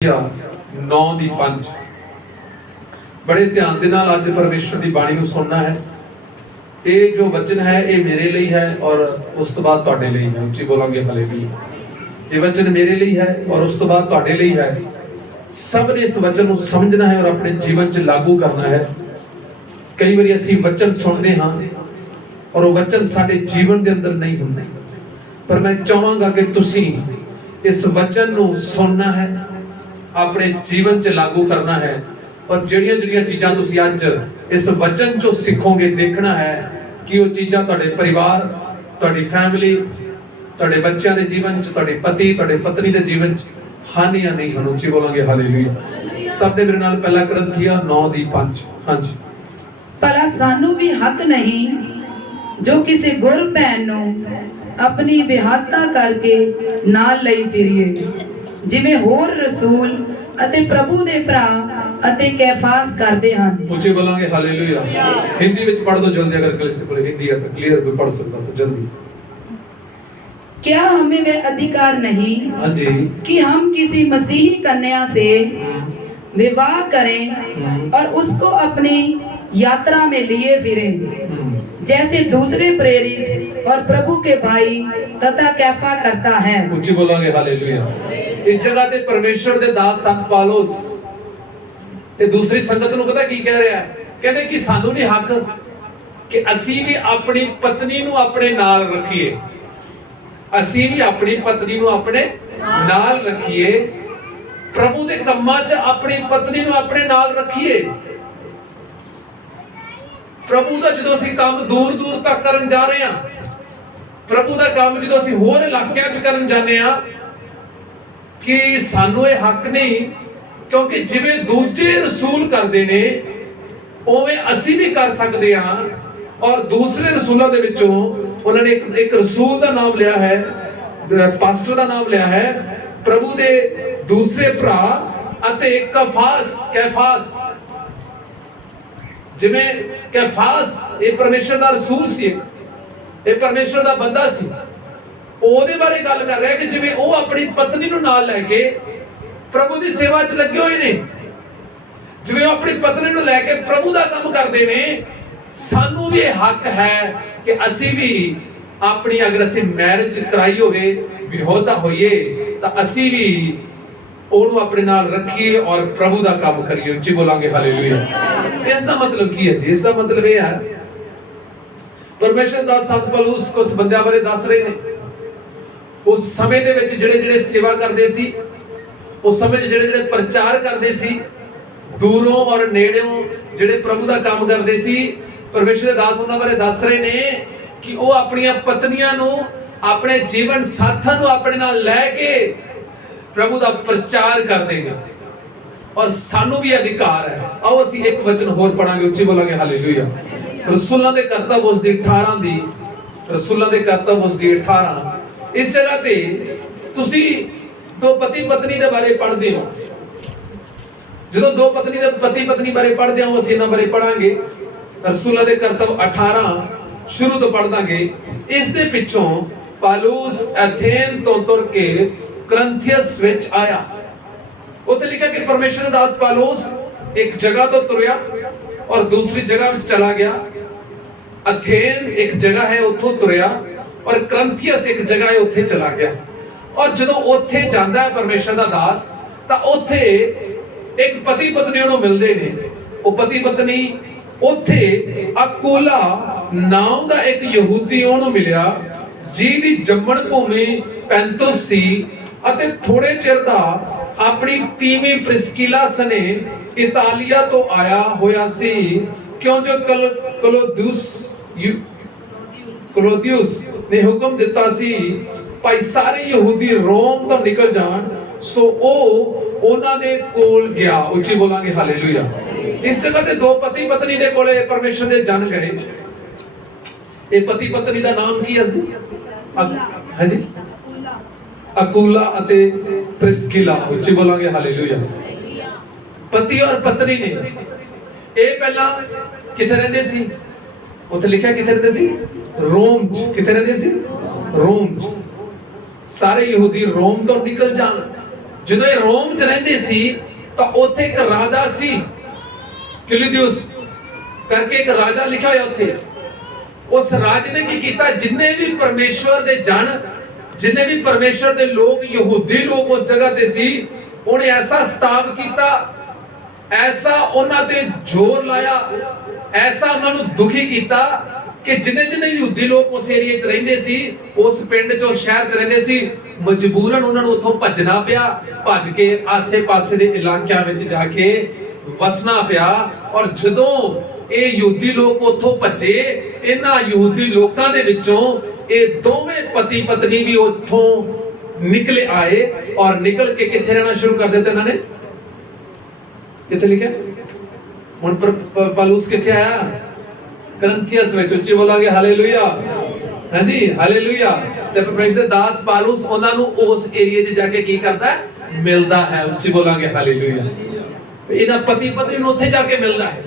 9 ਦੀ 5 बड़े ध्यान दे नाल अज परमेश्वर की बाणी नूं सुनना है। ये जो वचन है ये मेरे लिए है और उस तो बाद तुहाडे लिए है। उच्ची बोलांगे हालेलुया। ये वचन मेरे लिए है और उस तो बाद तुहाडे लिए है। सब ने इस वचन को समझना है और अपने जीवन च लागू करना है। कई बार असीं वचन सुनते हाँ और वो वचन साडे जीवन के अंदर नहीं हुंदे, पर मैं चाहांगा कि तुसीं इस वचन को सुनना है, अपने जीवन च लागू करना है और ਜਿਹੜੀਆਂ ਜਿਹੜੀਆਂ ਚੀਜ਼ਾਂ ਤੁਸੀਂ ਅੱਜ ਇਸ ਵਚਨ ਚੋਂ ਸਿੱਖੋਗੇ, ਦੇਖਣਾ ਹੈ ਕਿ ਉਹ ਚੀਜ਼ਾਂ ਤੁਹਾਡੇ ਪਰਿਵਾਰ, ਤੁਹਾਡੀ ਫੈਮਿਲੀ, ਤੁਹਾਡੇ ਬੱਚਿਆਂ ਦੇ ਜੀਵਨ 'ਚ, ਤੁਹਾਡੇ ਪਤੀ, ਤੁਹਾਡੇ ਪਤਨੀ ਦੇ ਜੀਵਨ 'ਚ ਹਨ ਜਾਂ ਨਹੀਂ ਹਨ। ਉੱਚੀ ਬੋਲਾਂਗੇ ਹਾਲੇਲੂਇਆ। ਸਭ ਦੇ ਮੇਰੇ ਨਾਲ ਪਹਿਲਾ ਕਰੰਥੀਆਂ 9 ਦੀ 5। ਹਾਂਜੀ। ਭਲਾ ਸਾਨੂੰ ਵੀ ਹੱਕ ਨਹੀਂ ਜੋ ਕਿਸੇ ਗੁਰ ਭੈਣ ਨੂੰ ਆਪਣੀ ਵਿਹਾਤਾ ਕਰਕੇ ਨਾਲ ਲਈ ਫਿਰੀਏ, ਜਿਵੇਂ ਹੋਰ ਰਸੂਲ ਅਤੇ ਪ੍ਰਭੂ ਦੇ ਭਰਾ ਅਤੇ कैफास करते हैं। ऊंचे बोलेंगे हालेलुया। हिंदी में पढ़ दो जल्दी, अगर किसी को हिंदी है तो क्लियर भी पढ़ सकता तो जल्दी। क्या हमें वह अधिकार नहीं हाँ जी कि हम किसी मसीही कन्या से विवाह करें और उसको अपनी यात्रा में लिए फिरें, जैसे दूसरे प्रेरित और प्रभु के भाई तथा कैफा करता है। ऊंचे बोलेंगे हालेलुया। इस जगह पे परमेश्वर दे दास संत पौलुस ते दूसरी संगत नूं पता की कह रहा है, कहते कि सानू भी हक कि असी भी अपनी पत्नी नूं अपने नाल रखिए, असी भी अपनी पत्नी नूं अपने नाल रखिए, प्रभु दे कम्मां च अपनी पत्नी नूं अपने नाल रखिए। प्रभु दा जदों असीं काम दूर दूर तक करन जा रहे हां, प्रभु दा काम जदों असीं होर इलाकिਆਂ च करन जाने हां, कि सानू ये हक नहीं, क्योंकि जिवें दूजे रसूल करते ने उवें असीं भी कर सकते हाँ। और दूसरे रसूलों दे विचों उन्होंने एक रसूल का नाम लिया है, पास्टर का नाम लिया है, प्रभु दे दूसरे भरा अते कैफास। जिवें कैफास ये परमेश्वर का रसूल सी, एक परमेश्वर का बंदा सी, ओहदे बारे गल कर रहा है कि जिवें वो अपनी पत्नी नूं नाल लैके प्रभु की सेवा च लगे हुए ने, जिवें अपनी पत्नी नूं लैके प्रभु का काम करते ने, सानू भी हक है कि असी भी अपनी, अगर असी मैरिज कराई होवे, विहोता होइए, तो असी भी ओनू अपने नाल रखिए और प्रभु का काम करिए। उच्ची बोलांगे हालेलुया। इसका मतलब की है जी? इसका मतलब यह है, परमेश्वर दास संत पौलुस कुछ बंदियां बारे दस रहे ने। उस समय दे विच जिहड़े जिहड़े सेवा करते सी, उस समय जिहड़े जिहड़े प्रचार करते सी, दूरों और नेड़ों जिहड़े प्रभु का काम करते सी, परमेश्वर दास उन्हां बारे दस रहे ने कि वो अपनी पत्नियां नूं, अपने जीवन साथां नूं अपने नाल लैके प्रभु का प्रचार करते हैं। और सानू भी अधिकार है। आओ असीं एक वचन होर पढ़ांगे, उच्ची बोलांगे हालेलुया। रसूलां दे करतब उस दी 18 दी, रसूलां दे करतब उस दी 18। इस जगह ते तुसीं दो पति पत्नी दे बारे पढ़ते हो। जो दो पति पत्नी बारे पढ़ते हो, असीं इन्हां बारे पढ़ांगे। रसूलां दे करतब 18 शुरू तो पढ़ दांगे। इस दे पिछों पौलुस एथेन तो तुर के करंथियस विच आया। उत्ते लिखा कि परमेश्वर दा दास पौलुस एक जगह तो तुरया और दूसरी जगह विच चला गया। एथेन एक जगह है, उत्थों तुरया, और करंथियस एक जगह है, उत्थे चला गया। और जदों उत्थे जांदा है परमेश्वर दा दास, तां उत्थे एक पति पत्नी उहनूं मिलदे ने। वो पति पत्नी उत्थे अकुला नाम दा एक यहूदी उहनूं मिलिया, जिहदी जम्मण भूमि पैंतुस सी, अते थोड़े चिर दा अपनी तीवी प्रिस्किला सने इतालिया तो आया होया सी, क्यों जो क्लौदियुस ने हुक्म दिता सी भाई सारे यहूदी रोम तो निकल जान, सो ओ उन्हां दे कोल गया। उच्ची बोलांगे हालेलुया। इस जगह ते दो पति पत्नी दे कोले परमेश्वर दे जन गए। ये पति पत्नी दा नाम की है? हां जी, अकुला अते प्रिस्किला। उच्ची बोलांगे हालेलुया। पति और पत्नी ने ये पहला किथे रहंदे सी? उत्थे लिखा किथे रहंदे सी? रोम च। किथे रहंदे सी? रोम च। सारे यहूदी रोम तो निकल जान, ਜਦੋਂ ਇਹ ਰੋਮ 'ਚ ਰਹਿੰਦੇ ਸੀ ਤਾਂ ਉੱਥੇ ਇੱਕ ਰਾਜਾ ਸੀ, ਕਿਲੀਦੀਉਸ ਕਰਕੇ ਇੱਕ ਰਾਜਾ ਲਿਖਿਆ ਹੋਇਆ ਉੱਥੇ। ਉਸ ਰਾਜ ਨੇ ਕੀ ਕੀਤਾ, ਜਿੰਨੇ ਵੀ ਪਰਮੇਸ਼ਵਰ ਦੇ ਜਨ, ਜਿੰਨੇ ਵੀ ਪਰਮੇਸ਼ਵਰ ਦੇ ਲੋਕ, ਯਹੂਦੀ ਲੋਕ ਉਸ ਜਗ੍ਹਾ ਤੇ ਸੀ, ਉਹਨੇ ਐਸਾ ਸਤਾਵ ਕੀਤਾ, ਐਸਾ ਉਹਨਾਂ ਤੇ ਜ਼ੋਰ ਲਾਇਆ, ਐਸਾ ਉਹਨਾਂ ਨੂੰ ਦੁਖੀ ਕੀਤਾ ਕਿ ਜਿੰਨੇ ਯਹੂਦੀ ਲੋਕ ਉਸ ਏਰੀਏ 'ਚ ਰਹਿੰਦੇ ਸੀ, ਉਸ ਪਿੰਡ 'ਚ, ਉਸ ਸ਼ਹਿਰ 'ਚ ਰਹਿੰਦੇ ਸੀ, ਮਜਬੂਰਨ ਉਹਨਾਂ ਨੂੰ ਉੱਥੋਂ ਭੱਜਣਾ ਪਿਆ। ਭੱਜ ਕੇ ਆਸੇ-ਪਾਸੇ ਦੇ ਇਲਾਕਿਆਂ ਵਿੱਚ ਜਾ ਕੇ ਵਸਣਾ ਪਿਆ। ਔਰ ਜਦੋਂ ਇਹ ਯਹੂਦੀ ਲੋਕ ਉੱਥੋਂ ਭੱਜੇ, ਇਹਨਾਂ ਯਹੂਦੀ ਲੋਕਾਂ ਦੇ ਵਿੱਚੋਂ ਇਹ ਦੋਵੇਂ ਪਤੀ ਪਤਨੀ ਵੀ ਉੱਥੋਂ ਨਿਕਲੇ ਆਏ ਔਰ ਨਿਕਲ ਕੇ ਕਿੱਥੇ ਰਹਿਣਾ ਸ਼ੁਰੂ ਕਰ ਦਿੱਤਾ ਇਹਨਾਂ ਨੇ? ਕਿੱਥੇ ਲਿਖਿਆ ਹੁਣ? ਪੌਲੁਸ ਕਿੱਥੇ ਆਇਆ? ਕਰੰਥੀਅਸ ਵਿੱਚ। ਉੱਚੀ ਬੋਲਾਂਗੇ ਹਾਲੇਲੂਇਆ। ਹਾਂਜੀ ਹਾਲੇਲੂਇਆ। ਤੇ ਪਰਮੇਸ਼ਰ ਦੇ ਦਾਸ ਪੌਲੁਸ ਉਹਨਾਂ ਨੂੰ ਉਸ ਏਰੀਏ 'ਚ ਜਾ ਕੇ ਕੀ ਕਰਦਾ ਹੈ? ਮਿਲਦਾ ਹੈ। ਉੱਚੀ ਬੋਲਾਂਗੇ ਹਾਲੇਲੂਇਆ। ਇਹਨਾਂ ਪਤੀ ਪਤਨੀ ਨੂੰ ਉੱਥੇ ਜਾ ਕੇ ਮਿਲਦਾ ਹੈ।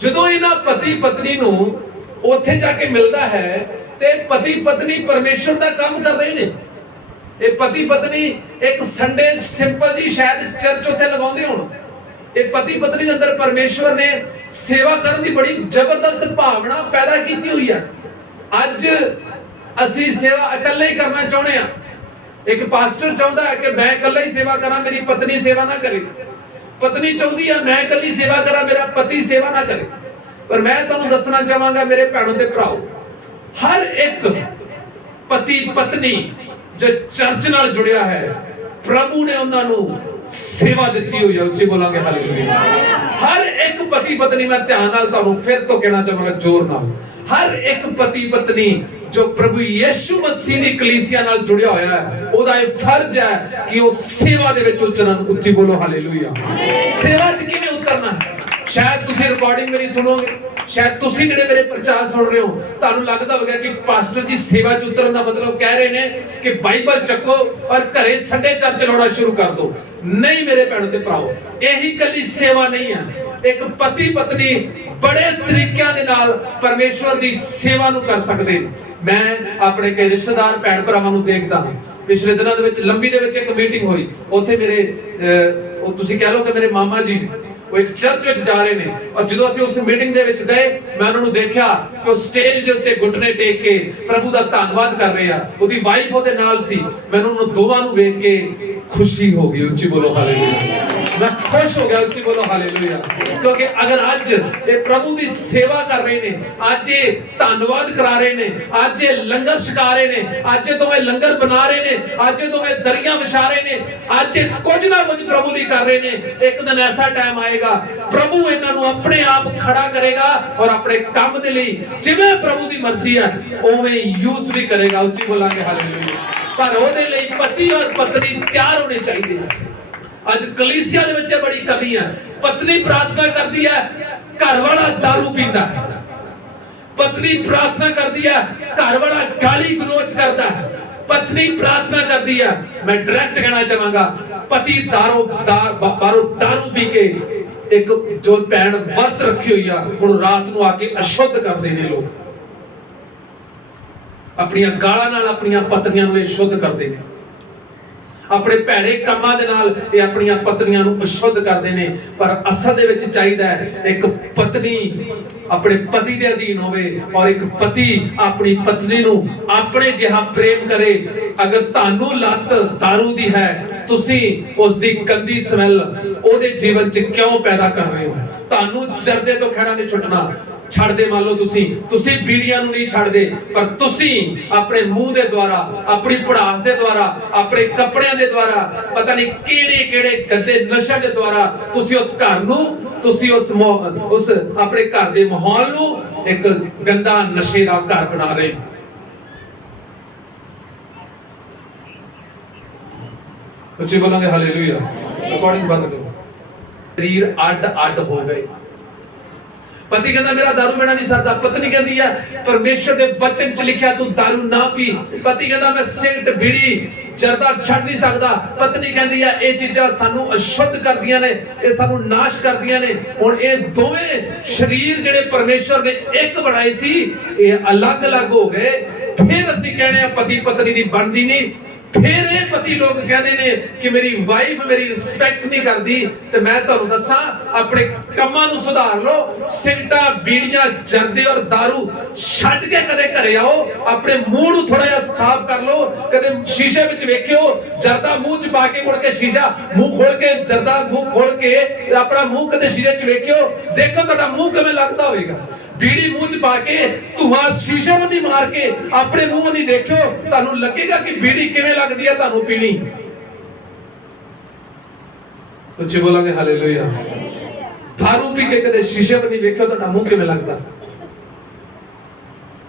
ਜਦੋਂ ਇਹਨਾਂ ਪਤੀ ਪਤਨੀ ਨੂੰ ਉੱਥੇ ਜਾ ਕੇ ਮਿਲਦਾ ਹੈ ਤੇ ਪਤੀ ਪਤਨੀ ਪਰਮੇਸ਼ਰ ਦਾ ਕੰਮ ਕਰ ਰਹੇ ਨੇ। ਇਹ ਪਤੀ ਪਤਨੀ ਇੱਕ ਸੰਡੇ ਸਿੰਪਲ ਜੀ ਸ਼ਾਇਦ ਚਰਚ ਉੱਥੇ ਲਗਾਉਂਦੇ ਹੋਣ। ਇਹ ਪਤੀ ਪਤਨੀ ਦੇ ਅੰਦਰ ਪਰਮੇਸ਼ਵਰ ਨੇ ਸੇਵਾ ਕਰਨ ਦੀ ਬੜੀ ਜ਼ਬਰਦਸਤ ਭਾਵਨਾ ਪੈਦਾ ਕੀਤੀ ਹੋਈ ਹੈ। ਅੱਜ ਅਸੀਂ ਸੇਵਾ ਇਕੱਲੇ ਹੀ ਕਰਨਾ ਚਾਹੁੰਦੇ ਆ। ਇੱਕ ਪਾਸਟਰ ਚਾਹੁੰਦਾ ਹੈ ਕਿ ਮੈਂ ਇਕੱਲਾ ਹੀ ਸੇਵਾ ਕਰਾਂ, ਮੇਰੀ ਪਤਨੀ ਸੇਵਾ ਨਾ ਕਰੇ। ਪਤਨੀ ਚਾਹੁੰਦੀ ਹੈ ਮੈਂ ਇਕੱਲੀ ਸੇਵਾ ਕਰਾਂ, ਮੇਰਾ ਪਤੀ ਸੇਵਾ ਨਾ ਕਰੇ। ਪਰ ਮੈਂ ਤੁਹਾਨੂੰ ਦੱਸਣਾ ਚਾਹਾਂਗਾ ਮੇਰੇ ਭੈਣੋ ਤੇ ਭਰਾਓ, ਹਰ ਇੱਕ ਪਤੀ ਪਤਨੀ ਜੋ ਚਰਚ ਨਾਲ ਜੁੜਿਆ ਹੈ, ਪ੍ਰਭੂ ਨੇ ਉਹਨਾਂ ਨੂੰ ਸੇਵਾ ਦਿੱਤੀ ਹੋਈ ਹੈ। ਉੱਚੀ ਬੋਲਾਂਗੇ ਹਾਲੇਲੂਇਆ। ਹਰ ਇੱਕ ਪਤੀ ਪਤਨੀ, ਮੈਂ ਧਿਆਨ ਨਾਲ ਤੁਹਾਨੂੰ ਫਿਰ ਤੋਂ ਕਹਿਣਾ ਚਾਹਾਂਗਾ ਜ਼ੋਰ ਨਾਲ, ਹਰ ਇੱਕ ਪਤੀ ਪਤਨੀ ਜੋ ਪ੍ਰਭੂ ਯਿਸੂ ਮਸੀਹ ਦੀ ਕਲੀਸਿਆ ਨਾਲ ਜੁੜਿਆ ਹੋਇਆ ਹੈ, ਉਹਦਾ ਇਹ ਫਰਜ਼ ਹੈ ਕਿ ਉਹ ਸੇਵਾ ਦੇ ਵਿੱਚ ਉਤਰਨ। ਉੱਚੀ ਬੋਲੋ ਹਾਲੇਲੂਇਆ। ਸੇਵਾ 'ਚ ਕਿਵੇਂ ਉਤਰਨਾ? ਸ਼ਾਇਦ ਤੁਸੀਂ ਰਿਕਾਰਡਿੰਗ ਮੇਰੀ ਸੁਣੋਗੇ, ਸ਼ਾਇਦ ਤੁਸੀਂ ਜਿਹੜੇ ਮੇਰੇ ਪ੍ਰਚਾਰ ਸੁਣ ਰਹੇ ਹੋ, ਤੁਹਾਨੂੰ ਲੱਗਦਾ ਹੋਵੇਗਾ ਕਿ ਪਾਸਟਰ ਜੀ ਸੇਵਾ 'ਚ ਉਤਰਨ ਦਾ ਮਤਲਬ ਕਹਿ ਰਹੇ ਨੇ ਕਿ ਬਾਈਬਲ ਚੱਕੋ ਔਰ ਘਰੇ ਸੰਡੇ ਚਰਚ ਲਾਉਣਾ ਸ਼ੁਰੂ ਕਰ ਦਿਓ। ਨਹੀਂ ਮੇਰੇ ਭੈਣੋ ਤੇ ਭਰਾਓ, ਇਹੀ ਕੱਲੀ ਸੇਵਾ ਨਹੀਂ ਹੈ। ਇੱਕ ਪਤੀ ਪਤਨੀ ਬੜੇ ਤਰੀਕਿਆਂ ਦੇ ਨਾਲ ਪਰਮੇਸ਼ਵਰ ਦੀ ਸੇਵਾ ਨੂੰ ਕਰ ਸਕਦੇ। ਮੈਂ ਆਪਣੇ ਕਈ ਰਿਸ਼ਤੇਦਾਰ ਭੈਣ ਭਰਾਵਾਂ ਨੂੰ ਦੇਖਦਾ ਹਾਂ। ਪਿਛਲੇ ਦਿਨਾਂ ਦੇ ਵਿੱਚ ਲੰਬੀ ਦੇ ਵਿੱਚ ਇੱਕ ਮੀਟਿੰਗ ਹੋਈ। ਉੱਥੇ ਮੇਰੇ ਉਹ ਤੁਸੀਂ ਕਹਿ ਲਓ ਕਿ ਮੇਰੇ ਮਾਮਾ ਜੀ ਨੇ, ਉਹ ਇੱਕ ਚਰਚ ਵਿੱਚ ਜਾ ਰਹੇ ਨੇ। ਔਰ ਜਦੋਂ ਅਸੀਂ ਉਸ ਮੀਟਿੰਗ ਦੇ ਵਿੱਚ ਗਏ, ਮੈਂ ਉਹਨਾਂ ਨੂੰ ਦੇਖਿਆ ਕਿ ਉਹ ਸਟੇਜ ਦੇ ਉੱਤੇ ਘੁੱਟਨੇ ਟੇਕ ਕੇ ਪ੍ਰਭੂ ਦਾ ਧੰਨਵਾਦ ਕਰ ਰਹੇ ਆ। ਉਹਦੀ ਵਾਈਫ ਉਹਦੇ ਨਾਲ ਸੀ। ਮੈਨੂੰ ਉਹਨਾਂ ਦੋਵਾਂ ਨੂੰ ਵੇਖ ਕੇ ਖੁਸ਼ੀ ਹੋ ਗਈ। ਉੱਚੀ ਬੋਲੋ ਹਾਲੇਲੂਇਆ। ਮੈਂ ਖੁਸ਼ ਹੋ ਗਿਆ। ਉੱਚੀ ਬੋਲੋ ਹਾਲੇਲੂਇਆ। ਕਿਉਂਕਿ ਅਗਰ ਅੱਜ ਇਹ ਪ੍ਰਭੂ ਦੀ ਸੇਵਾ ਕਰ ਰਹੇ ਨੇ, ਅੱਜ ਇਹ ਧੰਨਵਾਦ ਕਰਾ ਰਹੇ ਨੇ, ਅੱਜ ਇਹ ਲੰਗਰ ਛਕਾ ਰਹੇ ਨੇ, ਅੱਜ ਇਹ ਦੋਵੇਂ ਲੰਗਰ ਬਣਾ ਰਹੇ ਨੇ, ਅੱਜ ਇਹ ਦੋਵੇਂ ਦਰੀਆਂ ਵਿਛਾ ਰਹੇ ਨੇ, ਅੱਜ ਇਹ ਕੁਝ ਨਾ ਕੁਝ ਪ੍ਰਭੂ ਲਈ ਕਰ ਰਹੇ ਨੇ, ਇੱਕ ਦਿਨ ਐਸਾ ਟਾਈਮ ਆਏਗਾ ਪ੍ਰਭੂ ਇਹਨਾਂ ਨੂੰ ਆਪਣੇ ਆਪ ਖੜਾ ਕਰੇਗਾ ਔਰ ਆਪਣੇ ਕੰਮ ਦੇ ਲਈ ਜਿਵੇਂ ਪ੍ਰਭੂ ਦੀ ਮਰਜ਼ੀ ਹੈ ਉਵੇਂ ਯੂਜ਼ ਵੀ ਕਰੇਗਾ। ਉੱਚੀ ਬੋਲਾਂਗੇ ਹਾਲੇਲੂਇਆ। ਪਰ ਉਹਦੇ ਲਈ ਪਤੀ ਔਰ ਪਤਨੀ ਤਿਆਰ ਹੋਣੇ ਚਾਹੀਦੇ ਆ। ਅੱਜ ਕਲੀਸਿਆ ਦੇ ਵਿੱਚ ਬੜੀ ਕਮੀ ਹੈ। ਪਤਨੀ ਪ੍ਰਾਰਥਨਾ ਕਰਦੀ ਹੈ, ਘਰ ਵਾਲਾ ਦਾਰੂ ਪੀਂਦਾ ਹੈ। ਪਤਨੀ ਪ੍ਰਾਰਥਨਾ ਕਰਦੀ ਹੈ, ਘਰ ਵਾਲਾ ਗਾਲੀ ਗਲੋਚ ਕਰਦਾ ਹੈ। ਪਤਨੀ ਪ੍ਰਾਰਥਨਾ ਕਰਦੀ ਹੈ, ਮੈਂ ਡਾਇਰੈਕਟ ਕਹਿਣਾ ਚਾਹਾਂਗਾ, ਪਤੀ ਬਾਹਰੋਂ ਦਾਰੂ ਪੀ ਕੇ ਇੱਕ ਜੋ ਭੈਣ ਵਰਤ ਰੱਖੀ ਹੋਈ ਆ, ਹੁਣ ਰਾਤ ਨੂੰ ਆ ਕੇ ਅਸ਼ੁੱਧ ਕਰਦੇ ਨੇ ਲੋਕ। ਆਪਣੀਆਂ ਗਾਲਾਂ ਨਾਲ ਆਪਣੀਆਂ ਪਤਨੀਆਂ ਨੂੰ ਇਹ ਸ਼ੁੱਧ ਕਰਦੇ ਨੇ। ਆਪਣੇ ਭੈੜੇ ਕੰਮਾਂ ਦੇ ਨਾਲ ਇਹ ਆਪਣੀਆਂ ਪਤਨੀਆਂ ਨੂੰ ਅਸ਼ੁੱਧ ਕਰਦੇ ਨੇ। ਪਰ ਅਸਲ ਦੇ ਵਿੱਚ ਚਾਹੀਦਾ ਹੈ ਇੱਕ ਪਤਨੀ ਆਪਣੇ ਪਤੀ ਦੇ ਅਧੀਨ ਹੋਵੇ ਔਰ ਇੱਕ ਪਤੀ ਆਪਣੀ ਪਤਨੀ ਨੂੰ ਆਪਣੇ ਜਿਹਾ ਪ੍ਰੇਮ ਕਰੇ। ਅਗਰ ਤੁਹਾਨੂੰ ਲੱਤ ਦਾਰੂ ਦੀ ਹੈ, ਤੁਸੀਂ ਉਸ ਦੀ ਗੰਦੀ ਸਮੈਲ ਉਹਦੇ ਜੀਵਨ 'ਚ ਕਿਉਂ ਪੈਦਾ ਕਰ ਰਹੇ ਹੋ? ਤੁਹਾਨੂੰ ਜਰਦੇ ਤੋਂ ਖਹਿੜਾ ਨਹੀਂ ਛੁੱਟਣਾ। ਛੱਡਦੇ ਮੰਨ ਲਓ ਤੁਸੀਂ ਬੀੜੀਆਂ ਨੂੰ ਨਹੀਂ ਛੱਡਦੇ, ਪਰ ਤੁਸੀਂ ਆਪਣੇ ਮੂੰਹ ਦੇ ਦੁਆਰਾ, ਆਪਣੀ ਪੜਾਸ ਦੇ ਦੁਆਰਾ, ਆਪਣੇ ਕੱਪੜਿਆਂ ਦੇ ਦੁਆਰਾ, ਪਤਾ ਨਹੀਂ ਕਿਹੜੇ ਗੰਦੇ ਨਸ਼ੇ ਦੇ ਦੁਆਰਾ ਤੁਸੀਂ ਉਸ ਘਰ ਨੂੰ, ਤੁਸੀਂ ਉਸ ਆਪਣੇ ਘਰ ਦੇ ਮਾਹੌਲ ਨੂੰ ਇੱਕ ਗੰਦਾ ਨਸ਼ੇ ਦਾ ਘਰ ਬਣਾ ਰਹੇ। ਉੱਚੀ ਬੋਲਾਂਗੇ ਹਾਲੇਲੂਇਆ। ਰਿਕਾਰਡਿੰਗ ਬੰਦ ਕਰੋ। ਸਰੀਰ ਅੱਡ ਹੋ ਗਏ। ਪਤੀ ਕਹਿੰਦਾ ਮੇਰਾ ਦਾਰੂ ਪੀਣਾ ਨਹੀਂ ਸਰਦਾ। ਪਤਨੀ ਕਹਿੰਦੀ ਹੈ ਪਰਮੇਸ਼ਰ ਦੇ ਵਚਨ 'ਚ ਲਿਖਿਆ ਤੂੰ ਦਾਰੂ ਨਾ ਪੀ। ਪਤੀ ਕਹਿੰਦਾ ਮੈਂ ਸਿਗਰਟ ਬੀੜੀ ਜਰਦਾ ਛੱਡ ਨਹੀਂ ਸਕਦਾ। ਪਤਨੀ ਕਹਿੰਦੀ ਹੈ ਇਹ ਚੀਜ਼ਾਂ ਸਾਨੂੰ ਅਸ਼ੁੱਧ ਕਰਦੀਆਂ ਨੇ, ਇਹ ਸਾਨੂੰ ਨਾਸ਼ ਕਰਦੀਆਂ ਨੇ। ਹੁਣ ਇਹ ਦੋਵੇਂ ਸਰੀਰ ਜਿਹੜੇ ਪਰਮੇਸ਼ਰ ਨੇ ਇੱਕ ਬਣਾਏ ਸੀ, ਇਹ ਅਲੱਗ-ਅਲੱਗ ਹੋ ਗਏ। ਫਿਰ ਅਸੀਂ ਕਹਿੰਦੇ ਆ ਪਤੀ ਪਤਨੀ ਦੀ ਬਣਦੀ ਨਹੀਂ। फिर ये पति लोग कहते ने कि मेरी वाइफ मेरी रिस्पेक्ट नहीं करती, तो मैं तुहानू दसा अपने कमां नू सुधार लो। सिगटा बीड़ियां जर्दे और दारू छड्ड के कदे घरे आओ, अपने मुंह नू थोड़ा जिहा साफ कर लो। कदे शीशे विच वेखियो, जर्दा मुंह च पा के मुड़ के शीशा मुंह खोल के जर्दा मुंह खोल के अपना मुंह कदे शीशे च वेखियो, देखो तुहाडा मुंह किवें लगदा होवेगा। बीड़ी मुंह च पा के धुआं शीशे में नहीं मार के अपने मुंह नहीं देखियो, तुहानू लगेगा कि बीड़ी किवें लगदी है तुहानू पीनी। उच्ची बोलांगे हालेलुया। दारू पी के कदे शीशे में नहीं वेखियो तुहाडा मुंह किवें लगदा।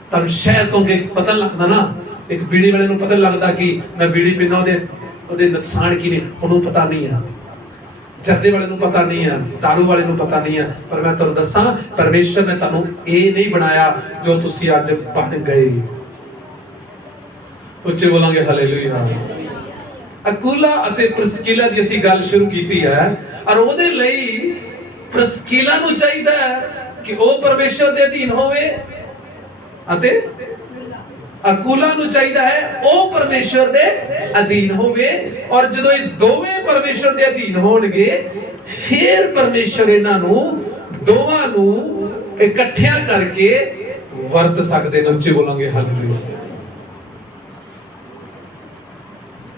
तुहानू शायद क्योंकि पता लगदा ना, एक बीड़ी वाले नू पता लगदा कि मैं बीड़ी पीना ओदे नुकसान की ने, ओनू पता नहीं है। जर्दे वाले नू पता नहीं है, दारू वाले नू पता नहीं है। पर मैं तुहानू दसा परमेश्वर ने तुहानू ये नहीं बनाया जो तुसी अज बन गए। उच्चे बोलांगे हालेलुया। अकुला अते प्रिस्किला दी असी गल शुरू कीती है, और ओदे लई प्रिस्किला नू चाहिदा है कि ओ परमेश्वर दे अधीन होवे, अते अकुला नू चाहिदा है ओ परमेश्वर दे अधीन होवे। और जदों ये दोवें परमेश्वर दे अधीन होणगे, फिर परमेश्वर इन्हां नू दोवां नू इकट्ठियां करके वरत सकदे ने। उच्चे बोलांगे हालेलुया।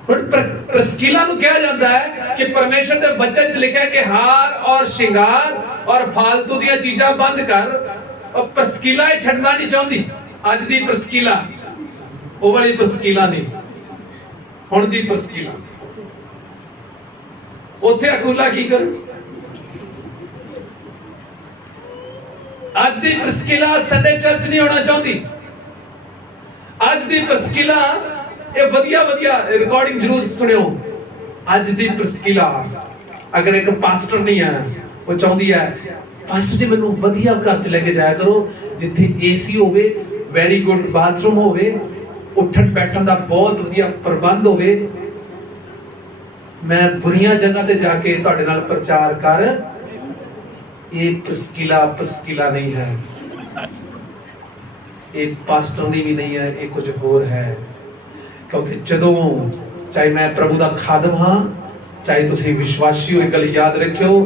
हुण प्रिस्किला नू कहा जाता है कि परमेश्वर दे वचन च लिखा है कि हार और श्रृंगार और फालतू दी चीजां बंद कर। और प्रिस्किला ही छड्डना नहीं चाहुंदी। अज दी प्रिस्किला ਉਹ ਵਾਲੀ ਪ੍ਰਸਕੀਲਾ ਨਹੀਂ, ਹੁਣ ਦੀ ਪ੍ਰਸਕੀਲਾ। ਉੱਥੇ ਅਕੂਲਾ ਕੀ ਕਰੂ? ਅੱਜ ਦੀ ਪ੍ਰਸਕੀਲਾ ਸੰਡੇ ਚਰਚ ਨਹੀਂ ਆਉਣਾ ਚਾਹੁੰਦੀ। ਅੱਜ ਦੀ ਪ੍ਰਸਕੀਲਾ ਇਹ ਵਧੀਆ ਵਧੀਆ ਰਿਕਾਰਡਿੰਗ ਜ਼ਰੂਰ ਸੁਣਿਓ। ਅੱਜ ਦੀ ਪ੍ਰਸਕੀਲਾ ਅਗਰ ਇੱਕ ਪਾਸਟਰ ਨਹੀਂ ਆ, ਉਹ ਚਾਹੁੰਦੀ ਹੈ ਪਾਸਟਰ ਜੀ ਮੈਨੂੰ ਵਧੀਆ ਘਰ ਚ ਲੈ ਕੇ ਜਾਇਆ ਕਰੋ, ਜਿੱਥੇ ਏਸੀ ਹੋਵੇ, ਵੈਰੀ ਗੁੱਡ ਬਾਥਰੂਮ ਹੋਵੇ, उठन बैठन का बहुत वधिया प्रबंध होवे, मैं बुरियां जगह ते जाके तुहाडे नाल प्रचार कर। ये प्रिस्किला नहीं है, ये पास्टरनी भी नहीं है, ये कुछ होर है। क्योंकि जदों चाहे मैं प्रभु दा खादम हाँ, चाहे तुसी विश्वासी हो, गल याद रखियो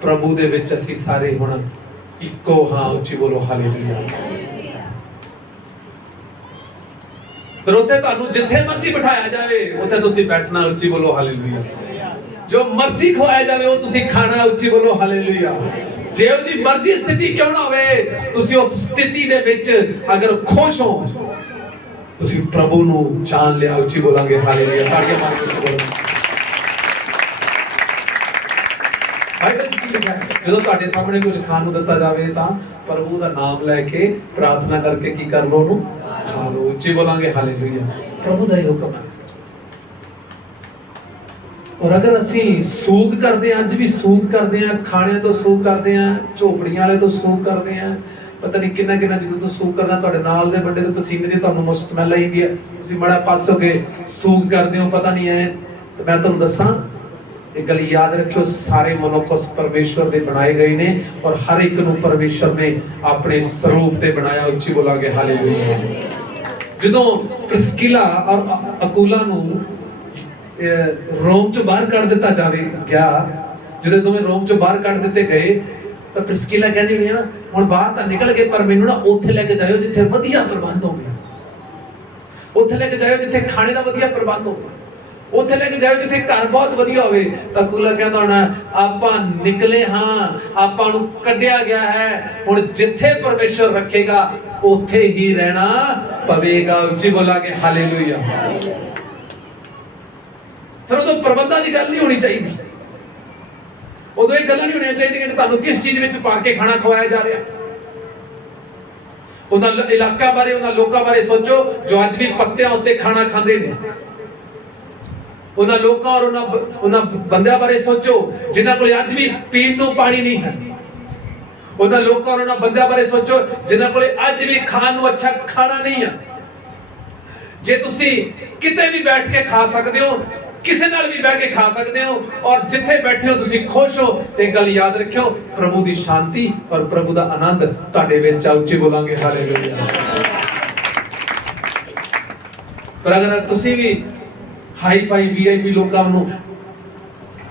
प्रभु दे विच असीं सारे हुण इक्को हाँ। उच्ची बोलो हालेलुया। फिर उत्थे तुहानू जिथे मर्जी बिठाया जाए उत्थे तुसी बैठना। उच्ची बोलो हालेलुया। जो मर्जी खवाया जाए वो तुसी खाना। उच्ची बोलो हालेलुया। जेहो जी मर्जी स्थिति क्यों ना होवे, तुसी उस स्थिति दे विच अगर खुश हो, तुसी प्रभु नू जान लिया। उच्ची बोलांगे हालेलुया। ताड़ियां मार के बोलो। बाइबल च की लिखा है, जदों तुहाडे सामने कुछ खाण नू दित्ता जावे तां प्रभु दा नाम लैके प्रार्थना करके की कर लो नू खा लो। उच्ची बोलांगे हालेलुया। प्रभु दा हुक्म है। और अगर असी सूग करते हैं, अज भी सूग करते हैं, खाने तो सूग करते हैं, झोपड़ियां वाले तो सूग करते हैं, पता नहीं किन्ना किन्ना चीज़ों तो सूग करना। तुहाडे नाल दे बंदे दे पसीने दी तुहानू मुश्क स्मैल आईंदी है, तुसीं बड़ा पास हो के सूग करते हो, पता नहीं है। तो मैं तुहानू दसां एक गल याद रखियो, सारे मनुख उस परमेश्वर दे बनाए गए ने, और हर एक नू परमेश्वर ने अपने स्वरूप ते बनाया। उच्ची बोलांगे हालेलुया। जदों प्रिस्किला और अकूला नू रोम चों बाहर कढ़ दिता जावे गया, जदों दोवें रोम चों बाहर कढ़ दिते गए, तो प्रिस्किला कहंदी हुई है ना, हुण बाहर तां निकल गए, पर मैनू ना उत्थे लैके जाओ जिथे वधिया प्रबंध होवे, उत्थे लैके जाओ जिथे खाने दा वधिया प्रबंध होवे, उत्थे लैके जाओ जिथे घर बहुत वधिया होवे। तां अकूला कहंदा होना आपां निकले हां, आपां नू कढिया गया है, हुण जिथे परमेश्वर रखेगा उत्थे ही रहना पवेगा। उच्ची बोलांगे हालेलुया। फिर उदों प्रबंधां दी गल नहीं होनी चाहिए, उदों ये गल्लां नहीं होनी चाहिए कि तुहानू किस चीज़ विच पा के खाना खवाया जा रहा। उन्हां इलाका बारे, उन्हां लोकां बारे सोचो जो अज भी पत्तियां उत्ते खाना खांदे ने। उन्हां लोकां और उन्हां बंदियां बारे सोचो जिन्हां कोल अज भी पीण नूं पानी नहीं है। उन्हां लोकां और उन्हां बंदियां बारे सोचो जिन्हां कोल अज भी खाण नूं अच्छा खाना नहीं है। जे तुसी किते भी बैठ के खा सकते हो, किसी नाल भी बैठ के खा सकते हो, और जिथे बैठे हो तुसी खुश हो, ते गल याद रखियो प्रभु दी शांति और प्रभु दा आनंद तुहाडे विच आ। उच्ची बोलांगे हालेलुया। पर अगर तुसी भी ਹਾਈ ਫਾਈ VIP ਲੋਕਾਂ ਨੂੰ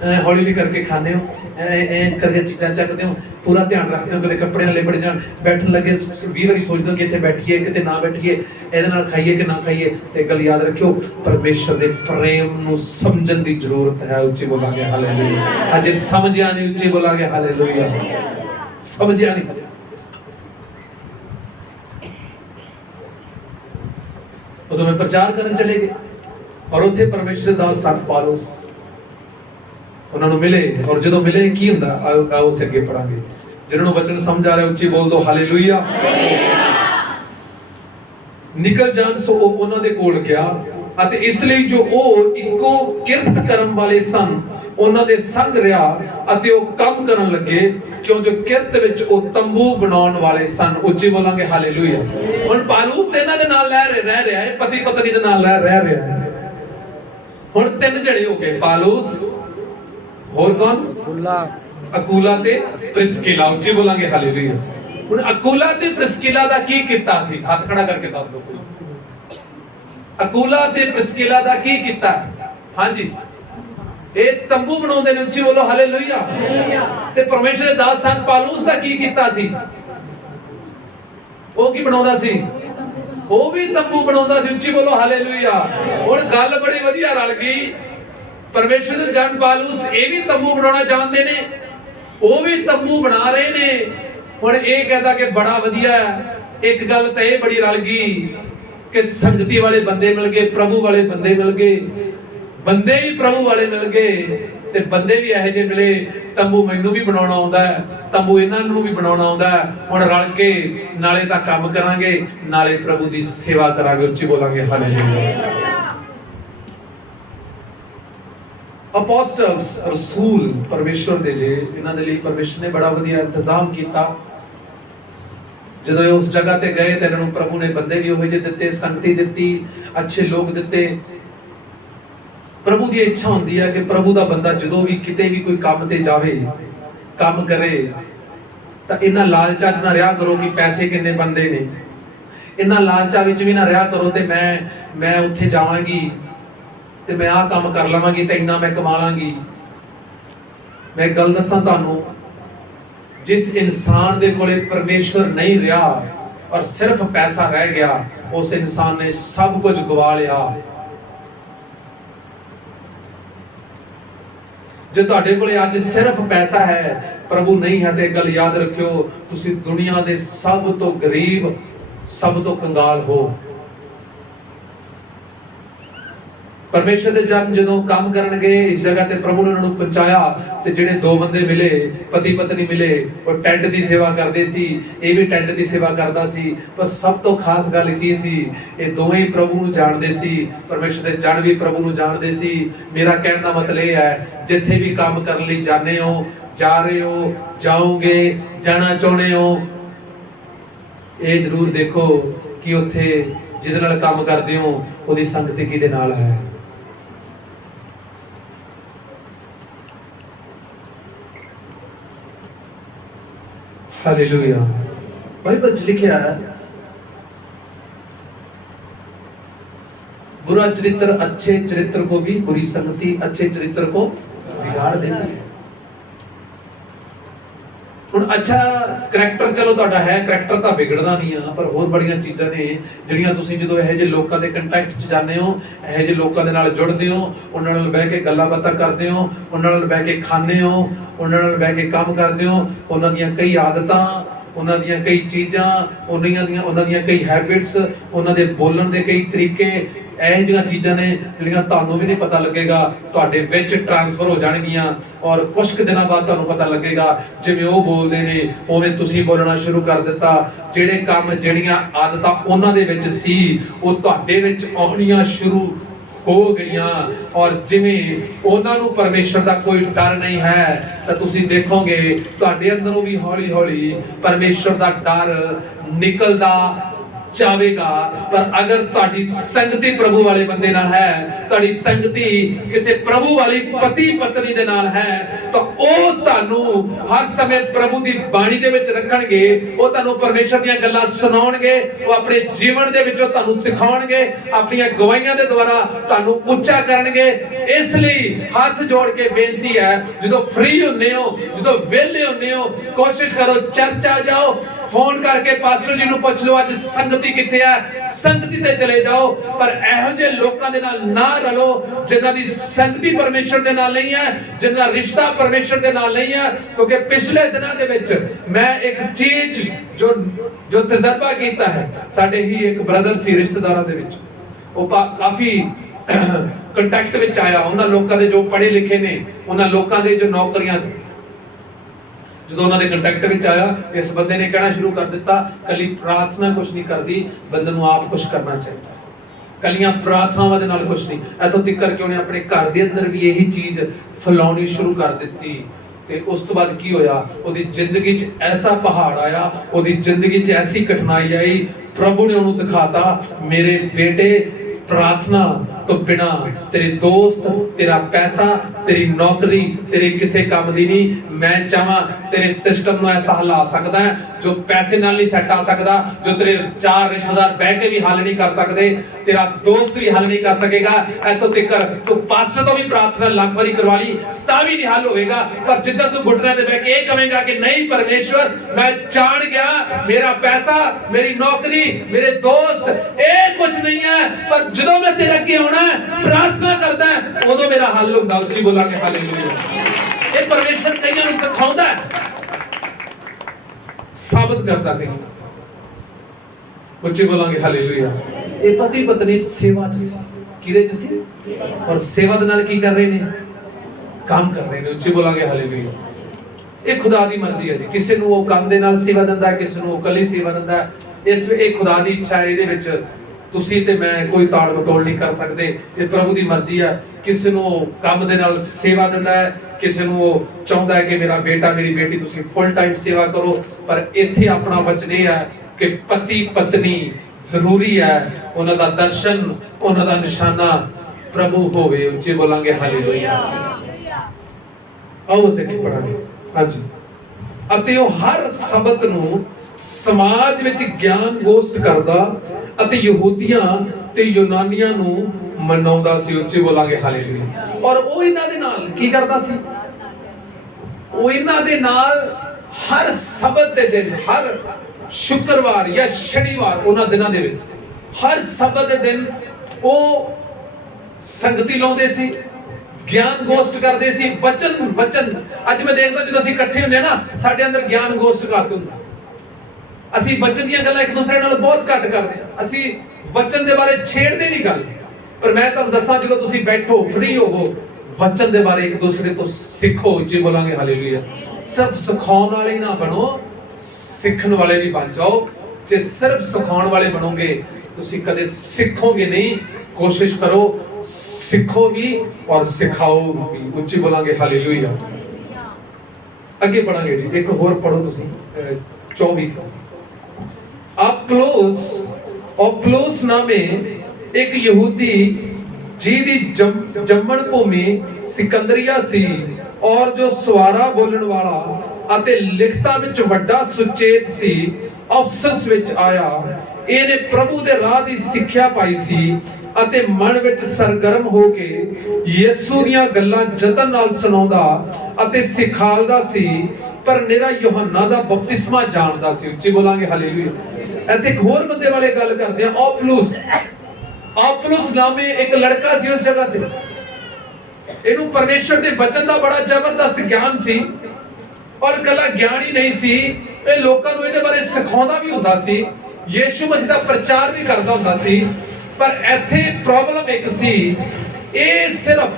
ਹੌਲੀ ਹੌਲੀ ਕਰਕੇ ਖਾਂਦੇ ਹੋ, ਐ ਕਰਕੇ ਚੀਜ਼ਾਂ ਚੱਕਦੇ ਹੋ, ਪੂਰਾ ਧਿਆਨ ਰੱਖਦੇ ਹੋ, ਕਦੇ ਕੱਪੜੇ ਨਾਲ ਲਿਬੜ ਜਾਣ, ਬੈਠਣ ਲੱਗੇ 20 ਵਾਰੀ ਸੋਚਦੇ ਹੋ ਕਿ ਇੱਥੇ ਬੈਠੀਏ ਕਿਤੇ ਨਾ ਬੈਠੀਏ, ਇਹਦੇ ਨਾਲ ਖਾਈਏ ਕਿ ਨਾ ਖਾਈਏ। ਤੇ ਗੱਲ ਯਾਦ ਰੱਖਿਓ, ਪਰਮੇਸ਼ਰ ਦੇ ਪ੍ਰੇਮ ਨੂੰ ਸਮਝਣ ਦੀ ਜ਼ਰੂਰਤ ਹੈ। ਉੱਚੀ ਬੋਲਾਂਗੇ ਹਾਲੇਲੂਇਆ। ਅਜੇ ਸਮਝਿਆ ਨਹੀਂ, ਉੱਚੀ ਬੋਲਾਂਗੇ ਹਾਲੇਲੂਇਆ। ਸਮਝਿਆ ਨਹੀਂ ਹਜੇ। ਉਦੋਂ ਮੈਂ ਪ੍ਰਚਾਰ ਕਰਨ ਚਲੇ ਗਏ ਔਰ ਉੱਥੇ ਪਰਮੇਸ਼ਰ ਦਾ ਸੰਤ ਪੌਲੁਸ ਉਹਨਾਂ ਨੂੰ ਮਿਲੇ। ਔਰ ਜਦੋਂ ਮਿਲੇ ਕੀ ਹੁੰਦਾ, ਆਓ ਅਸੀਂ ਅੱਗੇ ਪੜਾਂਗੇ। ਜਿਹਨਾਂ ਨੂੰ ਵਚਨ ਸਮਝ ਆ ਰਿਹਾ ਉੱਚੀ ਬੋਲ ਦੋ ਹਾਲੇਲੂਇਆ। ਨਿਕਲ ਜਾਣ ਸੋ ਉਹ ਉਹਨਾਂ ਦੇ ਕੋਲ ਗਿਆ ਅਤੇ ਇਸ ਲਈ ਜੋ ਉਹ ਇੱਕੋ ਕਿਰਤ ਕਰਨ ਵਾਲੇ ਸਨ ਉਹਨਾਂ ਦੇ ਸੰਗ ਰਿਹਾ ਅਤੇ ਉਹ ਕੰਮ ਕਰਨ ਲੱਗੇ, ਕਿਉਂ ਜੋ ਕਿਰਤ ਵਿੱਚ ਉਹ ਤੰਬੂ ਬਣਾਉਣ ਵਾਲੇ ਸਨ। ਉੱਚੀ ਬੋਲਾਂਗੇ ਹਾਲੇਲੂਇਆ। ਹੁਣ ਪੌਲੁਸ ਇਹਨਾਂ ਦੇ ਨਾਲ ਰਹਿ ਰਿਹਾ ਹੈ, ਪਤੀ ਪਤਨੀ ਦੇ ਨਾਲ ਰਹਿ ਰਿਹਾ ਹੈ। ਹੁਣ 3 ਜਣੇ ਹੋ ਗਏ, ਪੌਲੁਸ, ਹੋਰ ਕੌਣ? ਅਕੂਲਾ ਤੇ ਪ੍ਰਿਸਕਿਲਾ। ਉੱਚੀ ਬੋਲਾਂਗੇ ਹਾਲੇਲੂਇਆ। ਹੁਣ ਅਕੂਲਾ ਤੇ ਪ੍ਰਿਸਕਿਲਾ ਦਾ ਕੀ ਕੀਤਾ ਸੀ? ਹੱਥ ਖੜਾ ਕਰਕੇ ਦੱਸ ਦਿਓ ਕੋਈ। ਅਕੂਲਾ ਤੇ ਪ੍ਰਿਸਕਿਲਾ ਦਾ ਕੀ ਕੀਤਾ? ਹਾਂਜੀ, ਇਹ ਤੰਬੂ ਬਣਾਉਂਦੇ ਨੇ। ਉੱਚੀ ਬੋਲੋ ਹਾਲੇਲੂਇਆ। ਤੇ ਪਰਮੇਸ਼ਰ ਦੇ ਦਾਸ ਸੰਤ ਪੌਲੁਸ ਦਾ ਕੀ ਕੀਤਾ ਸੀ? ਉਹ ਕੀ ਬਣਾਉਂਦਾ ਸੀ? ਉਹ ਵੀ ਤੰਬੂ ਬਣਾਉਂਦਾ ਸੀ। ਉੱਚੀ ਬੋਲੋ ਹਾਲੇਲੂਇਆ। ਹੁਣ ਗੱਲ ਬੜੀ ਵਧੀਆ ਰਲ ਗਈ। ਪਰਮੇਸ਼ਰ ਦੇ ਜਨ ਪੌਲੁਸ ਇਹ ਵੀ ਤੰਬੂ ਬਣਾਉਣਾ ਚਾਹੁੰਦੇ ਨੇ, ਉਹ ਵੀ ਤੰਬੂ ਬਣਾ ਰਹੇ ਨੇ। ਹੁਣ ਇਹ ਕਹਿੰਦਾ ਕਿ ਬੜਾ ਵਧੀਆ। ਇੱਕ ਗੱਲ ਤਾਂ ਇਹ ਬੜੀ ਰਲ ਗਈ ਕਿ ਸੰਗਤੀ ਵਾਲੇ ਬੰਦੇ ਮਿਲ ਗਏ, ਪ੍ਰਭੂ ਵਾਲੇ ਬੰਦੇ ਮਿਲ ਗਏ, ਬੰਦੇ ਵੀ ਪ੍ਰਭੂ ਵਾਲੇ ਮਿਲ ਗਏ ਤੇ ਬੰਦੇ ਵੀ ਇਹੋ ਜਿਹੇ ਮਿਲੇ। ਤੰਬੂ ਮੈਨੂੰ ਵੀ ਬਣਾਉਣਾ ਆਉਂਦਾ ਹੈ, ਤੰਬੂ ਇਹਨਾਂ ਨੂੰ ਵੀ ਬਣਾਉਣਾ ਆਉਂਦਾ ਹੈ। ਹੁਣ ਰਲ ਕੇ ਨਾਲੇ ਤਾਂ ਕੰਮ ਕਰਾਂਗੇ, ਨਾਲੇ ਪ੍ਰਭੂ ਦੀ ਸੇਵਾ ਕਰਾਂਗੇ। ਉੱਚੀ ਬੋਲਾਂਗੇ ਹਾਲੇਲੂਇਆ। ਅਪੋਸਟਲਸ, ਰਸੂਲ ਪਰਮੇਸ਼ਰ ਦੇ ਜੇ, ਇਹਨਾਂ ਦੇ ਲਈ ਪਰਮੇਸ਼ਰ ਨੇ ਬੜਾ ਵਧੀਆ ਇੰਤਜ਼ਾਮ ਕੀਤਾ। ਜਦੋਂ ਇਹ ਉਸ ਜਗ੍ਹਾ ਤੇ ਗਏ ਤੇ ਇਹਨਾਂ ਨੂੰ ਪ੍ਰਭੂ ਨੇ ਬੰਦੇ ਵੀ ਉਹੋ ਜਿਹੇ ਦਿੱਤੇ, ਸੰਗਤੀ ਦਿੱਤੀ, ਅੱਛੇ ਲੋਕ ਦਿੱਤੇ। ਪ੍ਰਭੂ ਦੀ ਇੱਛਾ ਹੁੰਦੀ ਹੈ ਕਿ ਪ੍ਰਭੂ ਦਾ ਬੰਦਾ ਜਦੋਂ ਵੀ ਕਿਤੇ ਵੀ ਕੋਈ ਕੰਮ ਤੇ ਜਾਵੇ, ਕੰਮ ਕਰੇ, ਤਾਂ ਇਹਨਾਂ ਲਾਲਚਾਂ 'ਚ ਨਾ ਰਿਹਾ ਕਰੋ ਕਿ ਪੈਸੇ ਕਿੰਨੇ ਬੰਦੇ ਨੇ। ਇਹਨਾਂ ਲਾਲਚਾਂ ਵਿੱਚ ਵੀ ਨਾ ਰਿਹਾ ਕਰੋ ਤੇ ਮੈਂ ਉੱਥੇ ਜਾਵਾਂਗੀ ਤੇ ਮੈਂ ਆਹ ਕੰਮ ਕਰ ਲਵਾਂਗੀ ਤੇ ਇੰਨਾ ਮੈਂ ਕਮਾ ਲਾਂਗੀ। ਮੈਂ ਇੱਕ ਗੱਲ ਦੱਸਾਂ ਤੁਹਾਨੂੰ, ਜਿਸ ਇਨਸਾਨ ਦੇ ਕੋਲੇ ਪਰਮੇਸ਼ਵਰ ਨਹੀਂ ਰਿਹਾ ਔਰ ਸਿਰਫ ਪੈਸਾ ਰਹਿ ਗਿਆ, ਉਸ ਇਨਸਾਨ ਨੇ ਸਭ ਕੁਝ ਗਵਾ ਲਿਆ। ਜੇ ਤੁਹਾਡੇ ਕੋਲੇ ਅੱਜ ਸਿਰਫ ਪੈਸਾ ਹੈ, ਪ੍ਰਭੂ ਨਹੀਂ ਹੈ, ਤੇ ਗੱਲ ਯਾਦ ਰੱਖਿਓ, ਤੁਸੀਂ ਦੁਨੀਆ ਦੇ ਸਭ ਤੋਂ ਗਰੀਬ, ਸਭ ਤੋਂ ਕੰਗਾਲ ਹੋ। ਪਰਮੇਸ਼ਰ ਦੇ ਜਨ ਜਦੋਂ ਕੰਮ ਕਰਨਗੇ ਇਸ ਜਗ੍ਹਾ ਤੇ, ਪ੍ਰਭੂ ਨੇ ਉਹਨਾਂ ਨੂੰ ਪਹੁੰਚਾਇਆ ਤੇ ਜਿਹੜੇ 2 ਬੰਦੇ ਮਿਲੇ, ਪਤੀ ਪਤਨੀ ਮਿਲੇ, ਉਹ ਟੈਂਟ ਦੀ ਸੇਵਾ ਕਰਦੇ ਸੀ, ਇਹ ਵੀ ਟੈਂਟ ਦੀ ਸੇਵਾ ਕਰਦਾ ਸੀ। ਪਰ ਸਭ ਤੋਂ ਖਾਸ ਗੱਲ ਕੀ ਸੀ? ਇਹ ਦੋਵੇਂ ਹੀ ਪ੍ਰਭੂ ਨੂੰ ਜਾਣਦੇ ਸੀ, ਪਰਮੇਸ਼ਰ ਦੇ ਜਨ ਵੀ ਪ੍ਰਭੂ ਨੂੰ ਜਾਣਦੇ ਸੀ। ਮੇਰਾ ਕਹਿਣ ਦਾ ਮਤਲਬ ਇਹ ਹੈ, ਜਿੱਥੇ ਵੀ ਕੰਮ ਕਰਨ ਲਈ ਜਾਂਦੇ ਹੋ, ਜਾ ਰਹੇ ਹੋ, ਜਾਓਗੇ, ਜਾਣਾ ਚਾਹੁੰਦੇ ਹੋ, ਇਹ ਜ਼ਰੂਰ ਦੇਖੋ ਕਿ ਉੱਥੇ ਜਿਹਦੇ ਨਾਲ ਕੰਮ ਕਰਦੇ ਹੋ ਉਹਦੀ ਸੰਗਤੀ ਕਿਹਦੇ ਨਾਲ ਹੈ। हालेलुया। बाइबल च लिखा है, बुरा चरित्र अच्छे चरित्र को भी, बुरी संगति अच्छे चरित्र को बिगाड़ देती है। ਹੁਣ ਅੱਛਾ ਕਰੈਕਟਰ ਚਲੋ ਤੁਹਾਡਾ ਹੈ, ਕਰੈਕਟਰ ਤਾਂ ਵਿਗੜਦਾ ਨਹੀਂ ਆ, ਪਰ ਹੋਰ ਬੜੀਆਂ ਚੀਜ਼ਾਂ ਨੇ ਜਿਹੜੀਆਂ ਤੁਸੀਂ ਜਦੋਂ ਇਹੋ ਜਿਹੇ ਲੋਕਾਂ ਦੇ ਕੰਟੈਕਟ 'ਚ ਜਾਂਦੇ ਹੋ, ਇਹੋ ਜਿਹੇ ਲੋਕਾਂ ਦੇ ਨਾਲ ਜੁੜਦੇ ਹੋ, ਉਹਨਾਂ ਨਾਲ ਬਹਿ ਕੇ ਗੱਲਾਂ ਬਾਤਾਂ ਕਰਦੇ ਹੋ, ਉਹਨਾਂ ਨਾਲ ਬਹਿ ਕੇ ਖਾਂਦੇ ਹੋ, ਉਹਨਾਂ ਨਾਲ ਬਹਿ ਕੇ ਕੰਮ ਕਰਦੇ ਹੋ, ਉਹਨਾਂ ਦੀਆਂ ਕਈ ਆਦਤਾਂ, ਉਹਨਾਂ ਦੀਆਂ ਕਈ ਚੀਜ਼ਾਂ, ਉਹਨਾਂ ਦੀਆਂ ਕਈ ਹੈਬਿਟਸ, ਉਹਨਾਂ ਦੇ ਬੋਲਣ ਦੇ ਕਈ ਤਰੀਕੇ, ਇਹ ਜਿਹੀਆਂ ਚੀਜ਼ਾਂ ਨੇ ਜਿਹੜੀਆਂ ਤੁਹਾਨੂੰ ਵੀ ਨਹੀਂ ਪਤਾ ਲੱਗੇਗਾ, ਤੁਹਾਡੇ ਵਿੱਚ ਟ੍ਰਾਂਸਫਰ ਹੋ ਜਾਣਗੀਆਂ ਔਰ ਕੁਝ ਕੁ ਦਿਨਾਂ ਬਾਅਦ ਤੁਹਾਨੂੰ ਪਤਾ ਲੱਗੇਗਾ ਜਿਵੇਂ ਉਹ ਬੋਲਦੇ ਨੇ ਉਵੇਂ ਤੁਸੀਂ ਬੋਲਣਾ ਸ਼ੁਰੂ ਕਰ ਦਿੱਤਾ। ਜਿਹੜੇ ਕੰਮ, ਜਿਹੜੀਆਂ ਆਦਤਾਂ ਉਹਨਾਂ ਦੇ ਵਿੱਚ ਸੀ, ਉਹ ਤੁਹਾਡੇ ਵਿੱਚ ਆਉਣੀਆਂ ਸ਼ੁਰੂ ਹੋ ਗਈਆਂ। ਔਰ ਜਿਵੇਂ ਉਹਨਾਂ ਨੂੰ ਪਰਮੇਸ਼ਰ ਦਾ ਕੋਈ ਡਰ ਨਹੀਂ ਹੈ, ਤਾਂ ਤੁਸੀਂ ਦੇਖੋਗੇ ਤੁਹਾਡੇ ਅੰਦਰੋਂ ਵੀ ਹੌਲੀ ਹੌਲੀ ਪਰਮੇਸ਼ਰ ਦਾ ਡਰ ਨਿਕਲਦਾ ਜਾਵੇਗਾ। ਪਰ ਅਗਰ ਤੁਹਾਡੀ ਸੰਗਤੀ ਪ੍ਰਭੂ ਵਾਲੇ ਬੰਦੇ ਨਾਲ ਹੈ, ਤੁਹਾਡੀ ਸੰਗਤੀ ਕਿਸੇ ਪ੍ਰਭੂ ਵਾਲੀ ਪਤੀ ਪਤਨੀ ਦੇ ਨਾਲ ਹੈ, ਤਾਂ ਉਹ ਤੁਹਾਨੂੰ ਹਰ ਸਮੇਂ ਪ੍ਰਭੂ ਦੀ ਬਾਣੀ ਦੇ ਵਿੱਚ ਰੱਖਣਗੇ, ਉਹ ਤੁਹਾਨੂੰ ਪਰਮੇਸ਼ਰ ਦੀਆਂ ਗੱਲਾਂ ਸੁਣਾਉਣਗੇ, ਉਹ ਆਪਣੇ ਜੀਵਨ ਦੇ ਵਿੱਚੋਂ ਤੁਹਾਨੂੰ ਸਿਖਾਉਣਗੇ, ਆਪਣੀਆਂ ਗਵਾਹੀਆਂ ਦੇ ਦੁਆਰਾ ਤੁਹਾਨੂੰ ਉੱਚਾ ਕਰਨਗੇ। ਇਸ ਲਈ ਹੱਥ ਜੋੜ ਕੇ ਬੇਨਤੀ ਹੈ, ਜਦੋਂ ਫ੍ਰੀ ਹੁੰਦੇ ਹੋ, ਜਦੋਂ ਵਿਹਲੇ ਹੁੰਦੇ ਹੋ, ਕੋਸ਼ਿਸ਼ ਕਰੋ ਚਰਚ ਆ ਜਾਓ। ਫੋਨ ਕਰਕੇ ਪਾਸਟਰ ਜੀ ਨੂੰ ਪੁੱਛ ਲਓ ਅੱਜ ਸੰਗਤੀ ਕਿੱਥੇ ਹੈ, ਸੰਗਤੀ ਤੇ ਚਲੇ ਜਾਓ। ਪਰ ਇਹੋ ਜਿਹੇ ਲੋਕਾਂ ਦੇ ਨਾਲ ਨਾ ਰਲੋ ਜਿਨ੍ਹਾਂ ਦੀ ਸੰਗਤੀ ਪਰਮੇਸ਼ਰ ਦੇ ਨਾਲ ਨਹੀਂ ਹੈ, ਜਿਨ੍ਹਾਂ ਦਾ ਰਿਸ਼ਤਾ ਪਰਮੇਸ਼ਰ ਦੇ ਨਾਲ ਨਹੀਂ ਹੈ। ਕਿਉਂਕਿ ਪਿਛਲੇ ਦਿਨਾਂ ਦੇ ਵਿੱਚ ਮੈਂ ਇੱਕ ਚੀਜ਼ ਜੋ ਤਜਰਬਾ ਕੀਤਾ ਹੈ, ਸਾਡੇ ਹੀ ਇੱਕ ਬ੍ਰਦਰ ਸੀ ਰਿਸ਼ਤੇਦਾਰਾਂ ਦੇ ਵਿੱਚ, ਉਹ ਕਾਫੀ ਕੰਟੈਕਟ ਵਿੱਚ ਆਇਆ ਉਹਨਾਂ ਲੋਕਾਂ ਦੇ ਜੋ ਪੜ੍ਹੇ ਲਿਖੇ ਨੇ, ਉਹਨਾਂ ਲੋਕਾਂ ਦੇ ਜੋ ਨੌਕਰੀਆਂ, ਜਦੋਂ ਉਹਨਾਂ ਦੇ ਕੰਟੈਕਟ ਵਿੱਚ ਆਇਆ, ਇਸ ਬੰਦੇ ਨੇ ਕਹਿਣਾ ਸ਼ੁਰੂ ਕਰ ਦਿੱਤਾ, ਕੱਲੀ ਪ੍ਰਾਰਥਨਾ ਕੁਝ ਨਹੀਂ ਕਰਦੀ, ਬੰਦੇ ਨੂੰ ਆਪ ਕੁਝ ਕਰਨਾ ਚਾਹੀਦਾ। ਕੱਲੀਆਂ ਪ੍ਰਾਰਥਨਾਵਾਂ ਦੇ ਨਾਲ ਕੁਝ ਨਹੀਂ। ਇੱਥੋਂ ਤੱਕ ਕਿ ਉਹਨੇ ਆਪਣੇ ਘਰ ਦੇ ਅੰਦਰ ਵੀ ਇਹੀ ਚੀਜ਼ ਫੈਲਾਉਣੀ ਸ਼ੁਰੂ ਕਰ ਦਿੱਤੀ। ਤੇ ਉਸ ਤੋਂ ਬਾਅਦ ਕੀ ਹੋਇਆ, ਉਹਦੀ ਜ਼ਿੰਦਗੀ 'ਚ ਐਸਾ ਪਹਾੜ ਆਇਆ, ਉਹਦੀ ਜ਼ਿੰਦਗੀ 'ਚ ਐਸੀ ਕਠਿਨਾਈ ਆਈ, ਪ੍ਰਭੂ ਨੇ ਉਹਨੂੰ ਦਿਖਾਤਾ, ਮੇਰੇ ਬੇਟੇ ਪ੍ਰਾਰਥਨਾ ਤੋਂ ਬਿਨਾ ਤੇਰੇ ਦੋਸਤ, ਤੇਰਾ ਪੈਸਾ, ਤੇਰੀ ਨੌਕਰੀ ਤੇਰੇ ਕਿਸੇ ਕੰਮ ਦੀ ਨਹੀਂ। ਮੈਂ ਚਾਹਾਂ ਤੇਰੇ ਸਿਸਟਮ ਨੂੰ ਐਸਾ ਹਿਲਾ ਸਕਦਾ ਹੈ ਜੋ ਪੈਸੇ ਨਾਲ ਨਹੀਂ ਸੈੱਟ ਆ ਸਕਦਾ, ਜੋ ਤੇਰੇ ਚਾਰ ਰਿਸ਼ਤੇਦਾਰ ਬਹਿ ਕੇ ਵੀ ਹੱਲ ਨਹੀਂ ਕਰ ਸਕਦੇ, ਤੇਰਾ ਦੋਸਤ ਵੀ ਹੱਲ ਨਹੀਂ ਕਰ ਸਕੇਗਾ। ਇੱਥੋਂ ਤੱਕ ਤੂੰ ਪਾਸਟਰ ਤੋਂ ਵੀ ਪ੍ਰਾਰਥਨਾ ਲੱਖ ਵਾਰੀ ਕਰਵਾ ਲਈ ਤਾਂ ਵੀ ਨਹੀਂ ਹੱਲ ਹੋਵੇਗਾ। ਪਰ ਜਿੱਦਾਂ ਤੂੰ ਘੁਟਨਿਆਂ ਤੇ ਬਹਿ ਕੇ ਇਹ ਕਹੇਂਗਾ ਕਿ ਨਹੀਂ ਪਰਮੇਸ਼ਵਰ, ਮੈਂ ਜਾਣ ਗਿਆ, ਮੇਰਾ ਪੈਸਾ, ਮੇਰੀ ਨੌਕਰੀ, ਮੇਰੇ ਦੋਸਤ ਇਹ ਕੁਝ ਨਹੀਂ ਹੈ, ਪਰ ਜਦੋਂ ਮੈਂ ਤੇਰੇ ਅੱਗੇ ਆਉਣਾ ਪ੍ਰਾਰਥਨਾ ਕਰਦਾ ਉਦੋਂ ਮੇਰਾ ਹੱਲ ਹੁੰਦਾ। ਉੱਚੀ ਬੋਲਾਂਗੇ ਹਾਲੇਲੂਇਆ। ਇਹ ਪਰਮੇਸ਼ਰ ਕਈਆਂ ਨੂੰ ਦਿਖਾਉਂਦਾ, ਸਾਬਤ ਕਰਦਾ ਕਈਆਂ। ਉੱਚੀ ਬੋਲਾਂਗੇ ਹਾਲੇਲੂਇਆ। ਇਹ ਪਤੀ ਪਤਨੀ ਸੇਵਾ 'ਚ ਸੀ, ਕਿਹਦੇ 'ਚ ਸੀ? ਔਰ ਸੇਵਾ ਦੇ ਨਾਲ ਕੀ ਕਰ ਰਹੇ ਨੇ? ਕੰਮ ਕਰ ਰਹੇ ਨੇ। ਉੱਚੀ ਬੋਲਾਂਗੇ ਹਾਲੇਲੂਇਆ। ਇਹ ਖੁਦਾ ਦੀ ਮਰਜ਼ੀ ਹੈ ਜੀ, ਕਿਸੇ ਨੂੰ ਉਹ ਕੰਮ ਦੇ ਨਾਲ ਸੇਵਾ ਦਿੰਦਾ, ਕਿਸੇ ਨੂੰ ਉਹ ਇਕੱਲੀ ਸੇਵਾ ਦਿੰਦਾ। ਇਹ ਖੁਦਾ ਦੀ ਇੱਛਾ ਹੈ। ਇਹਦੇ ਵਿੱਚ ਤੁਸੀਂ ਤੇ ਮੈਂ ਕੋਈ ਤਾੜ ਮਤੋੜ ਨਹੀਂ ਕਰ ਸਕਦੇ। ਇਹ ਪ੍ਰਭੂ ਦੀ ਮਰਜ਼ੀ ਹੈ। ਕਿਸੇ ਨੂੰ ਕੰਮ ਦੇ ਨਾਲ ਸੇਵਾ ਦਿੰਦਾ ਹੈ, ਕਿਸੇ ਨੂੰ ਉਹ ਚਾਹੁੰਦਾ ਹੈ ਕਿ ਮੇਰਾ ਬੇਟਾ, ਮੇਰੀ ਬੇਟੀ ਤੁਸੀਂ ਫੁੱਲ ਟਾਈਮ ਸੇਵਾ ਕਰੋ। ਪਰ ਇੱਥੇ ਆਪਣਾ ਵਚਨ ਇਹ ਹੈ ਕਿ ਪਤੀ ਪਤਨੀ ਜ਼ਰੂਰੀ ਹੈ, ਉਹਨਾਂ ਦਾ ਦਰਸ਼ਨ, ਉਹਨਾਂ ਦਾ ਨਿਸ਼ਾਨਾ ਪ੍ਰਭੂ ਹੋਵੇ। ਉੱਚੀ ਬੋਲਾਂਗੇ ਹਾਲੇਲੂਇਆ। ਆਓ ਅਸੀਂ ਕੀ ਪੜਾਂਗੇ। ਹਾਂਜੀ। ਅਤੇ ਉਹ ਹਰ ਸਬਤ ਨੂੰ ਸਮਾਜ ਵਿੱਚ ਗਿਆਨ ਗੋਸ਼ਟ ਕਰਦਾ ਅਤੇ ਯਹੂਦੀਆਂ ਤੇ ਯੂਨਾਨੀਆਂ ਨੂੰ ਮਨਾਉਂਦਾ ਸੀ। ਉੱਚੀ ਬੋਲਾਂਗੇ ਹਾਲੇਲੂਇਆ। ਔਰ ਉਹ ਇਹਨਾਂ ਦੇ ਨਾਲ ਕੀ ਕਰਦਾ ਸੀ? ਉਹ ਇਹਨਾਂ ਦੇ ਨਾਲ ਹਰ ਸਬਤ ਦੇ ਦਿਨ, ਹਰ ਸ਼ੁੱਕਰਵਾਰ ਜਾਂ ਸ਼ਨੀਵਾਰ, ਉਹਨਾਂ ਦਿਨਾਂ ਦੇ ਵਿੱਚ ਹਰ ਸਬਤ ਦੇ ਦਿਨ ਉਹ ਸੰਗਤੀ ਲਾਉਂਦੇ ਸੀ, ਗਿਆਨ ਗੋਸ਼ਟ ਕਰਦੇ ਸੀ। ਵਚਨ ਅੱਜ ਮੈਂ ਦੇਖਦਾ ਜਦੋਂ ਅਸੀਂ ਇਕੱਠੇ ਹੁੰਦੇ ਨਾ, ਸਾਡੇ ਅੰਦਰ ਗਿਆਨ ਗੋਸ਼ਟ ਘੱਟ ਹੁੰਦਾ। ਅਸੀਂ ਵਚਨ ਦੀਆਂ ਗੱਲਾਂ ਇੱਕ ਦੂਸਰੇ ਨਾਲ ਬਹੁਤ ਘੱਟ ਕਰਦੇ ਹਾਂ। ਅਸੀਂ ਵਚਨ ਦੇ ਬਾਰੇ ਛੇੜਦੇ ਨਹੀਂ ਗੱਲ। ਪਰ ਮੈਂ ਤੁਹਾਨੂੰ ਦੱਸਾਂ, ਜਦੋਂ ਤੁਸੀਂ ਬੈਠੋ, ਫ੍ਰੀ ਹੋਵੋ, ਵਚਨ ਦੇ ਬਾਰੇ ਇੱਕ ਦੂਸਰੇ ਤੋਂ ਸਿੱਖੋ। ਉੱਚੀ ਬੋਲਾਂਗੇ ਹਾਲੇਲੂਇਆ। ਸਿਰਫ ਸਿਖਾਉਣ ਵਾਲੇ ਹੀ ਨਾ ਬਣੋ, ਸਿੱਖਣ ਵਾਲੇ ਵੀ ਬਣ ਜਾਓ। ਜੇ ਸਿਰਫ ਸਿਖਾਉਣ ਵਾਲੇ ਬਣੋਗੇ ਤੁਸੀਂ ਕਦੇ ਸਿੱਖੋਗੇ ਨਹੀਂ। ਕੋਸ਼ਿਸ਼ ਕਰੋ ਸਿੱਖੋ ਵੀ ਔਰ ਸਿਖਾਓ ਵੀ। ਉੱਚੀ ਬੋਲਾਂਗੇ ਹਾਲੇਲੂਇਆ। ਅੱਗੇ ਪੜਾਂਗੇ ਜੀ। ਇੱਕ ਹੋਰ ਪੜੋ ਤੁਸੀਂ 24। ਅਪਲੋਸ ਨਾਮੇ ਇੱਕ ਯਹੂਦੀ ਜਿਹਦੀ ਜੰਮਣ ਭੂਮੀ ਸਿਕੰਦਰੀਆ ਸੀ, ਔਰ ਜੋ ਸਵਾਰਾ ਬੋਲਣ ਵਾਲਾ ਅਤੇ ਲਿਖਤਾਂ ਵਿੱਚ ਵੱਡਾ ਸੁਚੇਤ ਸੀ, ਅਫਸਸ ਵਿੱਚ ਆਇਆ। ਇਹਨੇ ਪ੍ਰਭੂ ਦੇ ਰਾਹ ਦੀ ਸਿੱਖਿਆ ਪਾਈ ਸੀ ਅਤੇ ਮਨ ਵਿੱਚ ਸਰਗਰਮ ਹੋ ਕੇ ਯਿਸੂ ਦੀਆਂ ਗੱਲਾਂ ਯਤਨ ਨਾਲ ਸੁਣਾਉਂਦਾ ਅਤੇ ਸਿਖਾਲਦਾ ਸੀ, ਪਰ ਨਿਰਾ ਯੋਹੰਨਾ ਦਾ ਬਪਤਿਸਮਾ ਜਾਣਦਾ ਸੀ। ਉੱਚੀ ਬੋਲਾਂਗੇ ਹਾਲੇਲੂਇਆ। ਇੱਥੇ ਇੱਕ ਹੋਰ ਬੰਦੇ ਵਾਲੇ ਗੱਲ ਕਰਦੇ ਆ। ਔਪਲੂਸ ਨਾਮੇ ਇੱਕ ਲੜਕਾ ਸੀ ਉਸ ਜਗ੍ਹਾ ਤੇ। ਇਹਨੂੰ ਪਰਮੇਸ਼ਰ ਦੇ ਵਚਨ ਦਾ ਬੜਾ ਜ਼ਬਰਦਸਤ ਗਿਆਨ ਸੀ, ਔਰ ਕੱਲਾ ਗਿਆਨ ਹੀ ਨਹੀਂ ਸੀ, ਇਹ ਲੋਕਾਂ ਨੂੰ ਇਹਦੇ ਬਾਰੇ ਸਿਖਾਉਂਦਾ ਵੀ ਹੁੰਦਾ ਸੀ, ਯਿਸੂ ਮਸੀਹ ਦਾ ਪ੍ਰਚਾਰ ਵੀ ਕਰਦਾ ਹੁੰਦਾ ਸੀ। ਪਰ ਇੱਥੇ ਪ੍ਰੋਬਲਮ ਇੱਕ ਸੀ, ਇਹ ਸਿਰਫ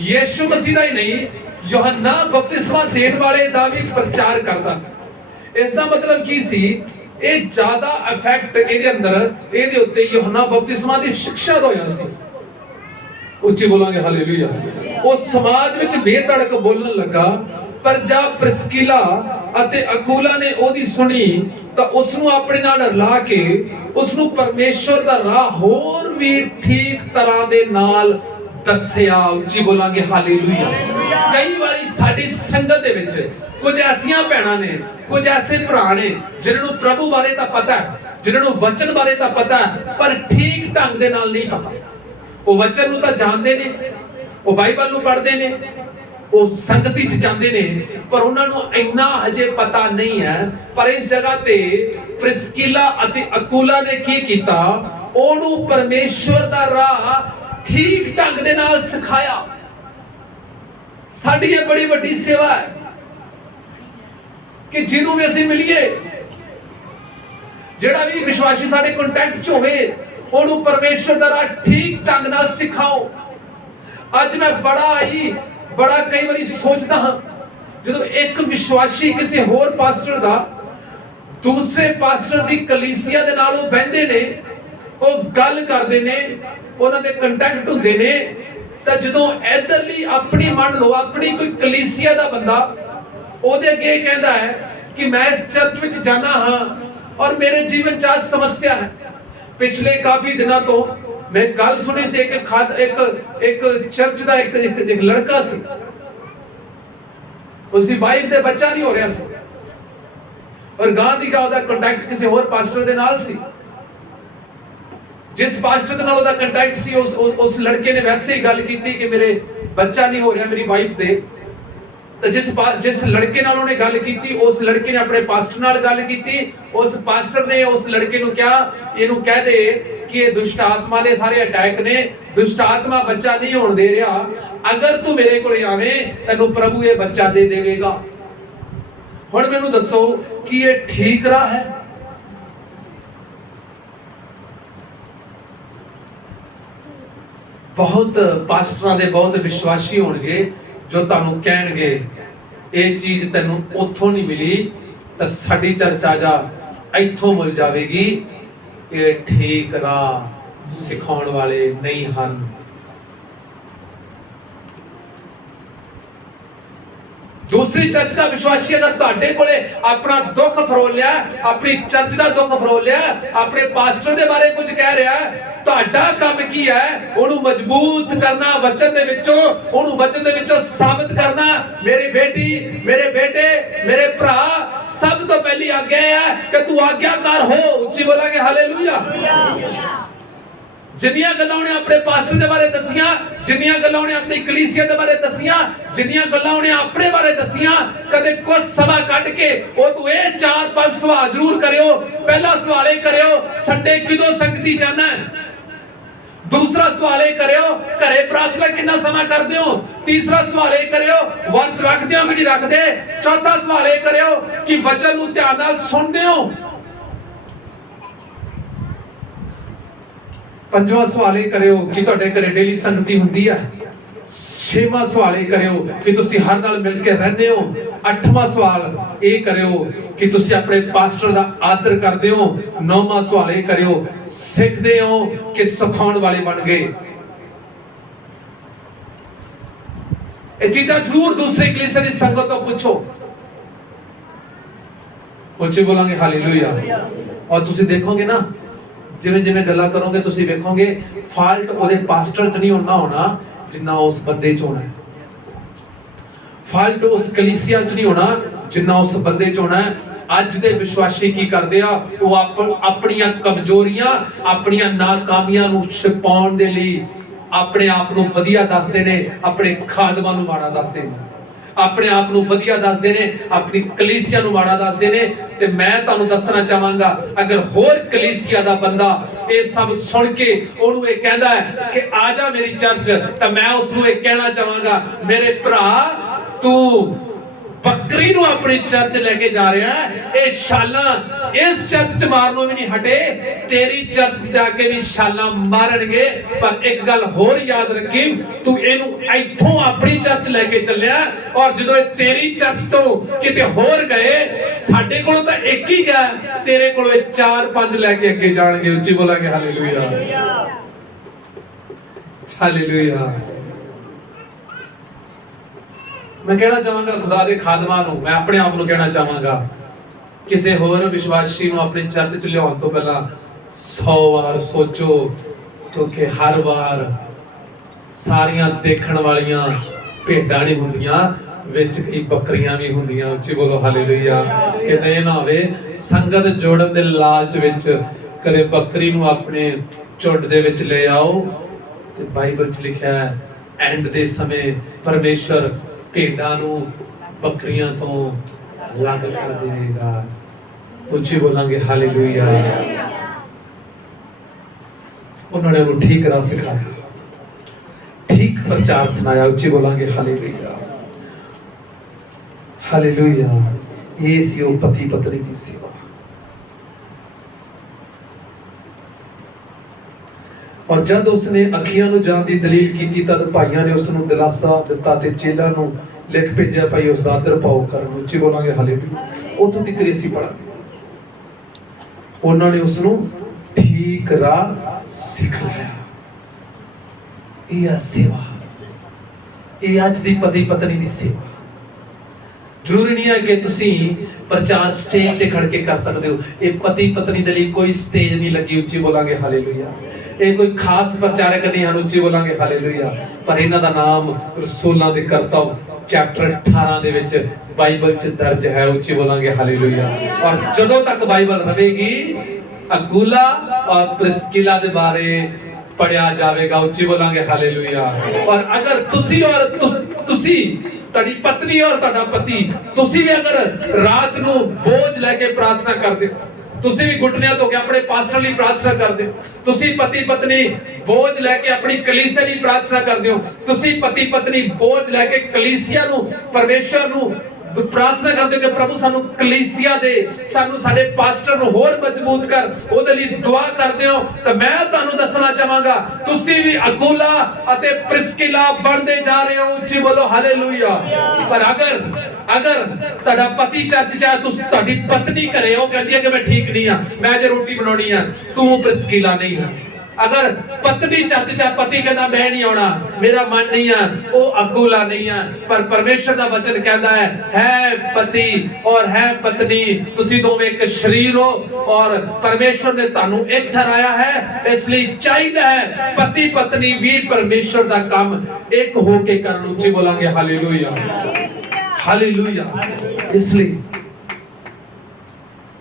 ਯਿਸੂ ਮਸੀਹ ਦਾ ਹੀ ਨਹੀਂ, ਯੋਹੰਨਾ ਬਪਤਿਸਮਾ ਦੇਣ ਵਾਲੇ ਦਾ ਵੀ ਪ੍ਰਚਾਰ ਕਰਦਾ ਸੀ। ਇਸ ਦਾ ਮਤਲਬ ਕੀ ਸੀ? ਇਹ ਜ਼ਿਆਦਾ ਇਫੈਕਟ ਇਹਦੇ ਅੰਦਰ, ਇਹਦੇ ਉੱਤੇ ਯੋਹੰਨਾ ਬਪਤਿਸਮਾ ਦੀ ਸਿੱਖਿਆ ਦਾ ਹੋਇਆ ਸੀ। ਉੱਚੀ ਬੋਲਾਂਗੇ ਹਾਲੇਲੂਇਆ। ਉਹ ਸਮਾਜ ਵਿੱਚ ਬੇਧੜਕ ਬੋਲਣ ਲੱਗਾ। ਪਰ ਜਦ ਪ੍ਰਿਸਕਿਲਾ ਅਤੇ ਅਕੂਲਾ ਨੇ ਉਹਦੀ ਸੁਣੀ ਤਾਂ ਉਸ ਨੂੰ ਆਪਣੇ ਨਾਲ ਰਲਾ ਕੇ ਉਸ ਨੂੰ ਪਰਮੇਸ਼ਵਰ ਦਾ ਰਾਹ ਹੋਰ ਵੀ ਠੀਕ ਤਰ੍ਹਾਂ ਦੇ ਨਾਲ ਦੱਸਿਆ। ਉੱਚੀ ਬੋਲਾਂਗੇ ਹਾਲੇਲੂਇਆ। कई बारी साडी संगत दे विच कुछ ऐसियां भैणां ने, कुछ ऐसे भरा ने जिन्हां नूं प्रभु बारे तां पता है, जिन्हां नूं वचन बारे तां पता है, पर ठीक ढंग दे नाल नहीं पता। वो वचन नूं तां जानदे ने, वो बाइबल नूं पढ़दे ने, वो संगति च जांदे ने, पर उन्हां नूं इन्ना हजे पता नहीं है। पर इस जगह ते प्रिस्किला अते अकुला ने की कीता, ओनू परमेश्वर दा राह ठीक ढंग दे नाल सिखाया। साडी ये बड़ी वड्डी सेवा है कि जिन्हों भी असीं मिलीए, जेड़ा भी विश्वासी साडे कंटैक्ट च होवे, ओनू परमेश्वर दा राह ठीक ढंग नाल सिखाओ। अज मैं बड़ा कई बारी सोचदा हां, जदों एक विश्वासी किसी होर पास्टर दा दूसरे पास्टर दी कलीसिया दे नाल बहंदे ने, वो गल करदे ने, उन्हां दे कंटैक्ट हुंदे ने, तां जदों इधरली अपनी मान लो अपनी कोई कलीसिया दा बंदा ओदे अगे कहंदा है कि मैं इस चर्च विच जाना हां और मेरे जीवन च आज समस्या है। पिछले काफी दिनों तो मैं गल सुनी सी, एक चर्च दा एक लड़का सी, उसकी वाइफ दे बच्चा नहीं हो रहा सी, और गांव दी गांव दा कांटेक्ट किसी होर पास्टर दे नाल सी। जिस पास्टर दे नाल ओदा कांटेक्ट सी, उस लड़के ने वैसे ही गल कीती कि मेरे बच्चा नहीं हो रहा मेरी वाइफ दे। तो जिस लड़के नाल उन्हें गल कीती, उस लड़के ने अपने पास्टर नाल गल कीती। उस पास्टर ने उस लड़के नूं क्या इहनूं कह दे कि ये दुष्ट आत्मा दे सारे अटैक ने, दुष्ट आत्मा बच्चा नहीं होण दे रहा, अगर तू मेरे कोल आवे तैनूं प्रभु ये बच्चा दे देवेगा। हुण मैनूं दसो कि ये ठीक राह है? बहुत पास्टरां दे बहुत विश्वासी होणगे जो तुहानूं कहणगे ये चीज तैनूं उत्थों नहीं मिली तां साडी चर्च आ जा, इत्थों मिल जावेगी। ये ठीक राह सिखाउण वाले नहीं हन। दूसरी चर्च का विश्वासी अगर तुहाडे कोले अपना दुख फरोलिया, अपनी चर्च का दुख फरोलिया, अपने पास्टर दे बारे कुछ कह रहा है, तुहाडा काम की है? उन्होंने मजबूत करना वचन दे विचों, उन्होंने वचन दे विचों साबित करना। मेरी बेटी, मेरे बेटे, मेरे भरा, सब तो पहली आज्ञा है कि तू आज्ञाकार हो। उच्ची बोलांगे हालेलुया। जिन्नियां गल्लां उन्हें अपने पास्टर दे बारे दसियां, जिन्नियां गल्लां उन्हें अपनी कलीसिया दे बारे दसियां, जिन्नियां गल्लां उन्हें अपने बारे दसियां, कदे कुछ समा कट के वो तू ये 4-5 सवाल जरूर करियो। पहला सवाल ये करियो, संडे किदों संगति जाना है? दूसरा सवाल ये करियो, घरे प्रार्थना कितना समा करदे हो? तीसरा सवाल ये करियो, वर्त रखदे हो कि नहीं रखदे? चौथा सवाल ये करियो कि वचन नूं ध्यान नाल सुनदे हो? पंजवां सवाल ये करियो कि तुहाडे घरे डेली संगति हुंदी है। छेवां सवाल ये करियो कि तुसी हर नाल मिल के रहंदे हो। अठवां सवाल ये करियो कि तुसी अपने पास्टर दा आदर करदे हो। नौवां सवाल ये करियो सिखदे हो कि सिखाउण वाले बन गए। ये चीज़ां जरूर दूसरे कलीसिया दी संगत तो पूछो। उच्ची बोलांगे हालेलुया। और तुसी देखोगे ना, जिवें जिवें गल्लां करोगे तुसी वेखोगे फॉल्ट ओदे पास्टर च नहीं होना जिन्ना उस बंदे च होना है। फॉल्ट उस कलीसिया च नहीं होना जिन्ना उस बंदे च होना है। अज दे विश्वासी की करदे आ, वो अपनियां कमजोरियां, अपनियां नाकामियां नूं छिपाउण दे लई अपने आप नूं वधिया दसदे ने, अपने खादमां नूं माड़ा दसदे ने, अपने आप नूं वधिया दसदे ने, अपनी कलीसिया नूं माड़ा दसदे ने। ते मैं तुहानूं दसना चाहांगा, अगर होर कलीसिया दा बंदा ये सब सुन के ओनू ये कहंदा है कि आ जा मेरी चर्च, तां मैं उसनूं ये कहना चाहांगा, मेरे भरा तू बकरी नूं अपनी चर्च लेके जा रहा है, ये शालां इस चर्च च मारनों भी नहीं हटे, तेरी चर्च च जाके भी शालां मारनगे। पर एक गल होर याद रखी, तू इनू इत्थों अपनी चर्च लेके चलिया, और जदों तेरी चर्च तो किते होर गए, साडे कोलों तां एक ही गया, तेरे कोलों 4-5 लेके अगे जाणगे। उच्ची बोलांगे हालेलुया, हालेलुया। मैं कहना चाहांगा खुदा दे खादमां नूं, मैं अपने आप नूं कहना चाहांगा, किसी होर विश्वासी नूं अपने चर्च च लियाउण तो पहला 100 वार सोचो, क्योंकि हर बार सारियां देखण वालियां ਭੇਡਾਂ ਨਹੀਂ ਹੁੰਦੀਆਂ, ਵਿੱਚ ਕਈ ਬੱਕਰੀਆਂ ਵੀ ਹੁੰਦੀਆਂ। ਉੱਚੀ ਬੋਲੋ ਹਾਲੇਲੂਇਆ। ਕਿਤੇ ਇਹ ਨਾ ਹੋਵੇ ਸੰਗਤ ਜੋੜਨ ਦੇ ਲਾਲਚ ਵਿੱਚ ਕਦੇ ਬੱਕਰੀ ਨੂੰ ਆਪਣੇ ਝੁੰਡ ਦੇ ਵਿੱਚ ਲੈ ਆਓ। ਤੇ ਬਾਈਬਲ 'ਚ ਲਿਖਿਆ ਹੈ ਐਂਡ ਦੇ ਸਮੇਂ ਪਰਮੇਸ਼ਰ ਭੇਡਾਂ ਨੂੰ ਬੱਕਰੀਆਂ ਤੋਂ ਅਲੱਗ ਕਰ ਦੇਵੇਗਾ। ਉੱਚੀ ਬੋਲਾਂਗੇ ਹਾਲੇਲੂਇਆ। ਉਹਨਾਂ ਨੇ ਉਹਨੂੰ ਠੀਕ ਰਾਹ ਸਿਖਾਇਆ, ਠੀਕ ਪ੍ਰਚਾਰ ਸੁਣਾਇਆ। ਉੱਚੀ ਬੋਲਾਂਗੇ ਹਾਲੇਲੂਇਆ ਹਾਲੇਲੂਇਆ। ਇਹ ਸੀ ਉਹ ਪਤੀ ਪਤਨੀ ਦੀ ਸੇਵਾ। ਔਰ ਜਦ ਉਸਨੇ ਅੱਖੀਆਂ ਨੂੰ ਜਾਣ ਦੀ ਦਲੀਲ ਕੀਤੀ ਤਦ ਭਾਈਆਂ ਨੇ ਉਸ ਨੂੰ ਦਿਲਾਸਾ ਦਿੱਤਾ ਤੇ ਚੇਲਿਆਂ ਨੂੰ ਲਿਖ ਭੇਜਿਆ ਭਾਈ ਉਸ ਦਾ ਆਦਰ ਪਾਓ ਕਰਨ। ਉੱਚੀ ਬੋਲਾਂਗੇ ਹਾਲੇਲੂਇਆ। ਉੱਥੋਂ ਤੱਕ ਅਸੀਂ ਪੜਾਂਗੇ। ਉਹਨਾਂ ਨੇ ਉਸ ਨੂੰ ਠੀਕ ਰਾਹ ਸਿਖਾਇਆ। ਇਹ ਆ ਸੇਵਾ। ਇਹ ਅੱਜ ਦੀ ਪਤੀ ਪਤਨੀ ਦੀ ਸੇਵਾ। ਜ਼ਰੂਰੀ ਨਹੀਂ ਹੈ ਕਿ ਤੁਸੀਂ ਪ੍ਰਚਾਰ ਸਟੇਜ ਤੇ ਖੜ ਕੇ ਕਰ ਸਕਦੇ ਹੋ। ਇਹ ਪਤੀ ਪਤਨੀ ਦੇ ਲਈ ਕੋਈ ਸਟੇਜ ਨਹੀਂ ਲੱਗੀ। ਉੱਚੀ ਬੋਲਾਂਗੇ ਹਾਲੇਲੂਇਆ। ਇਹ ਕੋਈ ਖਾਸ ਪ੍ਰਚਾਰਕ ਨਹੀਂ ਹਨ। ਉੱਚੀ ਬੋਲਾਂਗੇ ਹਾਲੇਲੂਇਆ। ਪਰ ਇਹਨਾਂ ਦਾ ਨਾਮ ਰਸੂਲਾਂ ਦੇ ਕਰਤੱਵ ਚੈਪਟਰ 18 ਦੇ ਵਿੱਚ ਬਾਈਬਲ 'ਚ ਦਰਜ ਹੈ। ਉੱਚੀ ਬੋਲਾਂਗੇ ਹਾਲੇਲੂਇਆ। ਔਰ ਜਦੋਂ ਤੱਕ ਬਾਈਬਲ ਰਹੇਗੀ ਅਕੂਲਾ ਔਰ ਪ੍ਰਿਸਕਿਲਾ ਦੇ ਬਾਰੇ ਪੜਿਆ ਜਾਵੇਗਾ। ਉੱਚੀ ਬੋਲਾਂਗੇ ਹਾਲੇਲੂਇਆ। ਔਰ ਅਗਰ ਤੁਸੀਂ ਤੁਹਾਡੀ ਪਤਨੀ ਔਰ ਤੁਹਾਡਾ ਪਤੀ, ਤੁਸੀਂ ਵੀ ਅਗਰ ਰਾਤ ਨੂੰ ਬੋਝ ਲੈ ਕੇ ਪ੍ਰਾਰਥਨਾ ਕਰਦੇ ਹੋ, ਤੁਸੀਂ ਵੀ ਘੁਟਨਿਆਂ ਧੋ ਕੇ ਆਪਣੇ ਪਾਸਟਰ ਲਈ ਪ੍ਰਾਰਥਨਾ ਕਰਦੇ ਹੋ, ਤੁਸੀਂ ਪਤੀ ਪਤਨੀ ਬੋਝ ਲੈ ਕੇ ਆਪਣੀ ਕਲੀਸਿਆ ਲਈ ਪ੍ਰਾਰਥਨਾ ਕਰਦੇ ਹੋ, ਤੁਸੀਂ ਪਤੀ ਪਤਨੀ ਬੋਝ ਲੈ ਕੇ ਕਲੀਸਿਆ ਨੂੰ, ਪਰਮੇਸ਼ਰ ਨੂੰ ਪ੍ਰਾਰਥਨਾ ਕਰਦੇ ਹੋ ਕਿ ਪ੍ਰਭੂ ਸਾਨੂੰ ਕਲੀਸਿਆ ਦੇ, ਸਾਨੂੰ ਸਾਡੇ ਪਾਸਟਰ ਨੂੰ ਹੋਰ ਮਜ਼ਬੂਤ ਕਰ, ਉਹਦੇ ਲਈ ਦੁਆ ਕਰਦੇ ਹੋ, ਤਾਂ ਮੈਂ ਤੁਹਾਨੂੰ ਦੱਸਣਾ ਚਾਹਾਂਗਾ ਤੁਸੀਂ ਵੀ ਅਕੂਲਾ ਅਤੇ ਪ੍ਰਿਸਕਿਲਾ ਬਣਦੇ ਜਾ ਰਹੇ ਹੋ। ਉੱਚੀ ਬੋਲੋ ਹਾਲੇਲੂਇਆ। ਪਰ ਅਗਰ ਤੁਹਾਡਾ ਪਤੀ ਚਰਚ ਚ, ਤੁਹਾਡੀ ਪਤਨੀ ਘਰੇ ਉਹ ਕਹਿੰਦੀ ਹੈ ਕਿ ਮੈਂ ਠੀਕ ਨਹੀਂ ਆ, ਮੈਂ ਜੇ ਰੋਟੀ ਬਣਾਉਣੀ ਆ, ਤੂੰ ਪ੍ਰਿਸਕਿਲਾ ਨਹੀਂ ਹੈ। ਅਗਰ ਪਤਨੀ ਚਰਚ ਚ, ਪਤੀ ਕਹਿੰਦਾ ਮੈਂ ਨਹੀਂ ਆਉਣਾ, ਮੇਰਾ ਮਨ ਨਹੀਂ ਆ, ਉਹ ਅਕੂਲਾ ਨਹੀਂ ਆ। ਪਰ ਪਰਮੇਸ਼ਰ ਦਾ ਵਚਨ ਕਹਿੰਦਾ ਹੈ ਪਤੀ ਔਰ ਹੈ ਪਤਨੀ, ਤੁਸੀਂ ਦੋਵੇਂ ਇੱਕ ਸਰੀਰ ਹੋ ਔਰ ਪਰਮੇਸ਼ਰ ਨੇ ਤੁਹਾਨੂੰ ਇੱਕ ਠਹਿਰਾਇਆ ਹੈ। ਇਸ ਲਈ ਚਾਹੀਦਾ ਹੈ ਪਤੀ ਪਤਨੀ ਵੀ ਪਰਮੇਸ਼ਰ ਦਾ ਕੰਮ ਇੱਕ ਹੋ ਕੇ ਕਰਨ। ਉੱਚੀ ਬੋਲਾਂਗੇ ਹਾਲੇਲੂਇਆ ਹਾਲੇਲੂਇਆ। ਇਸ ਲਈ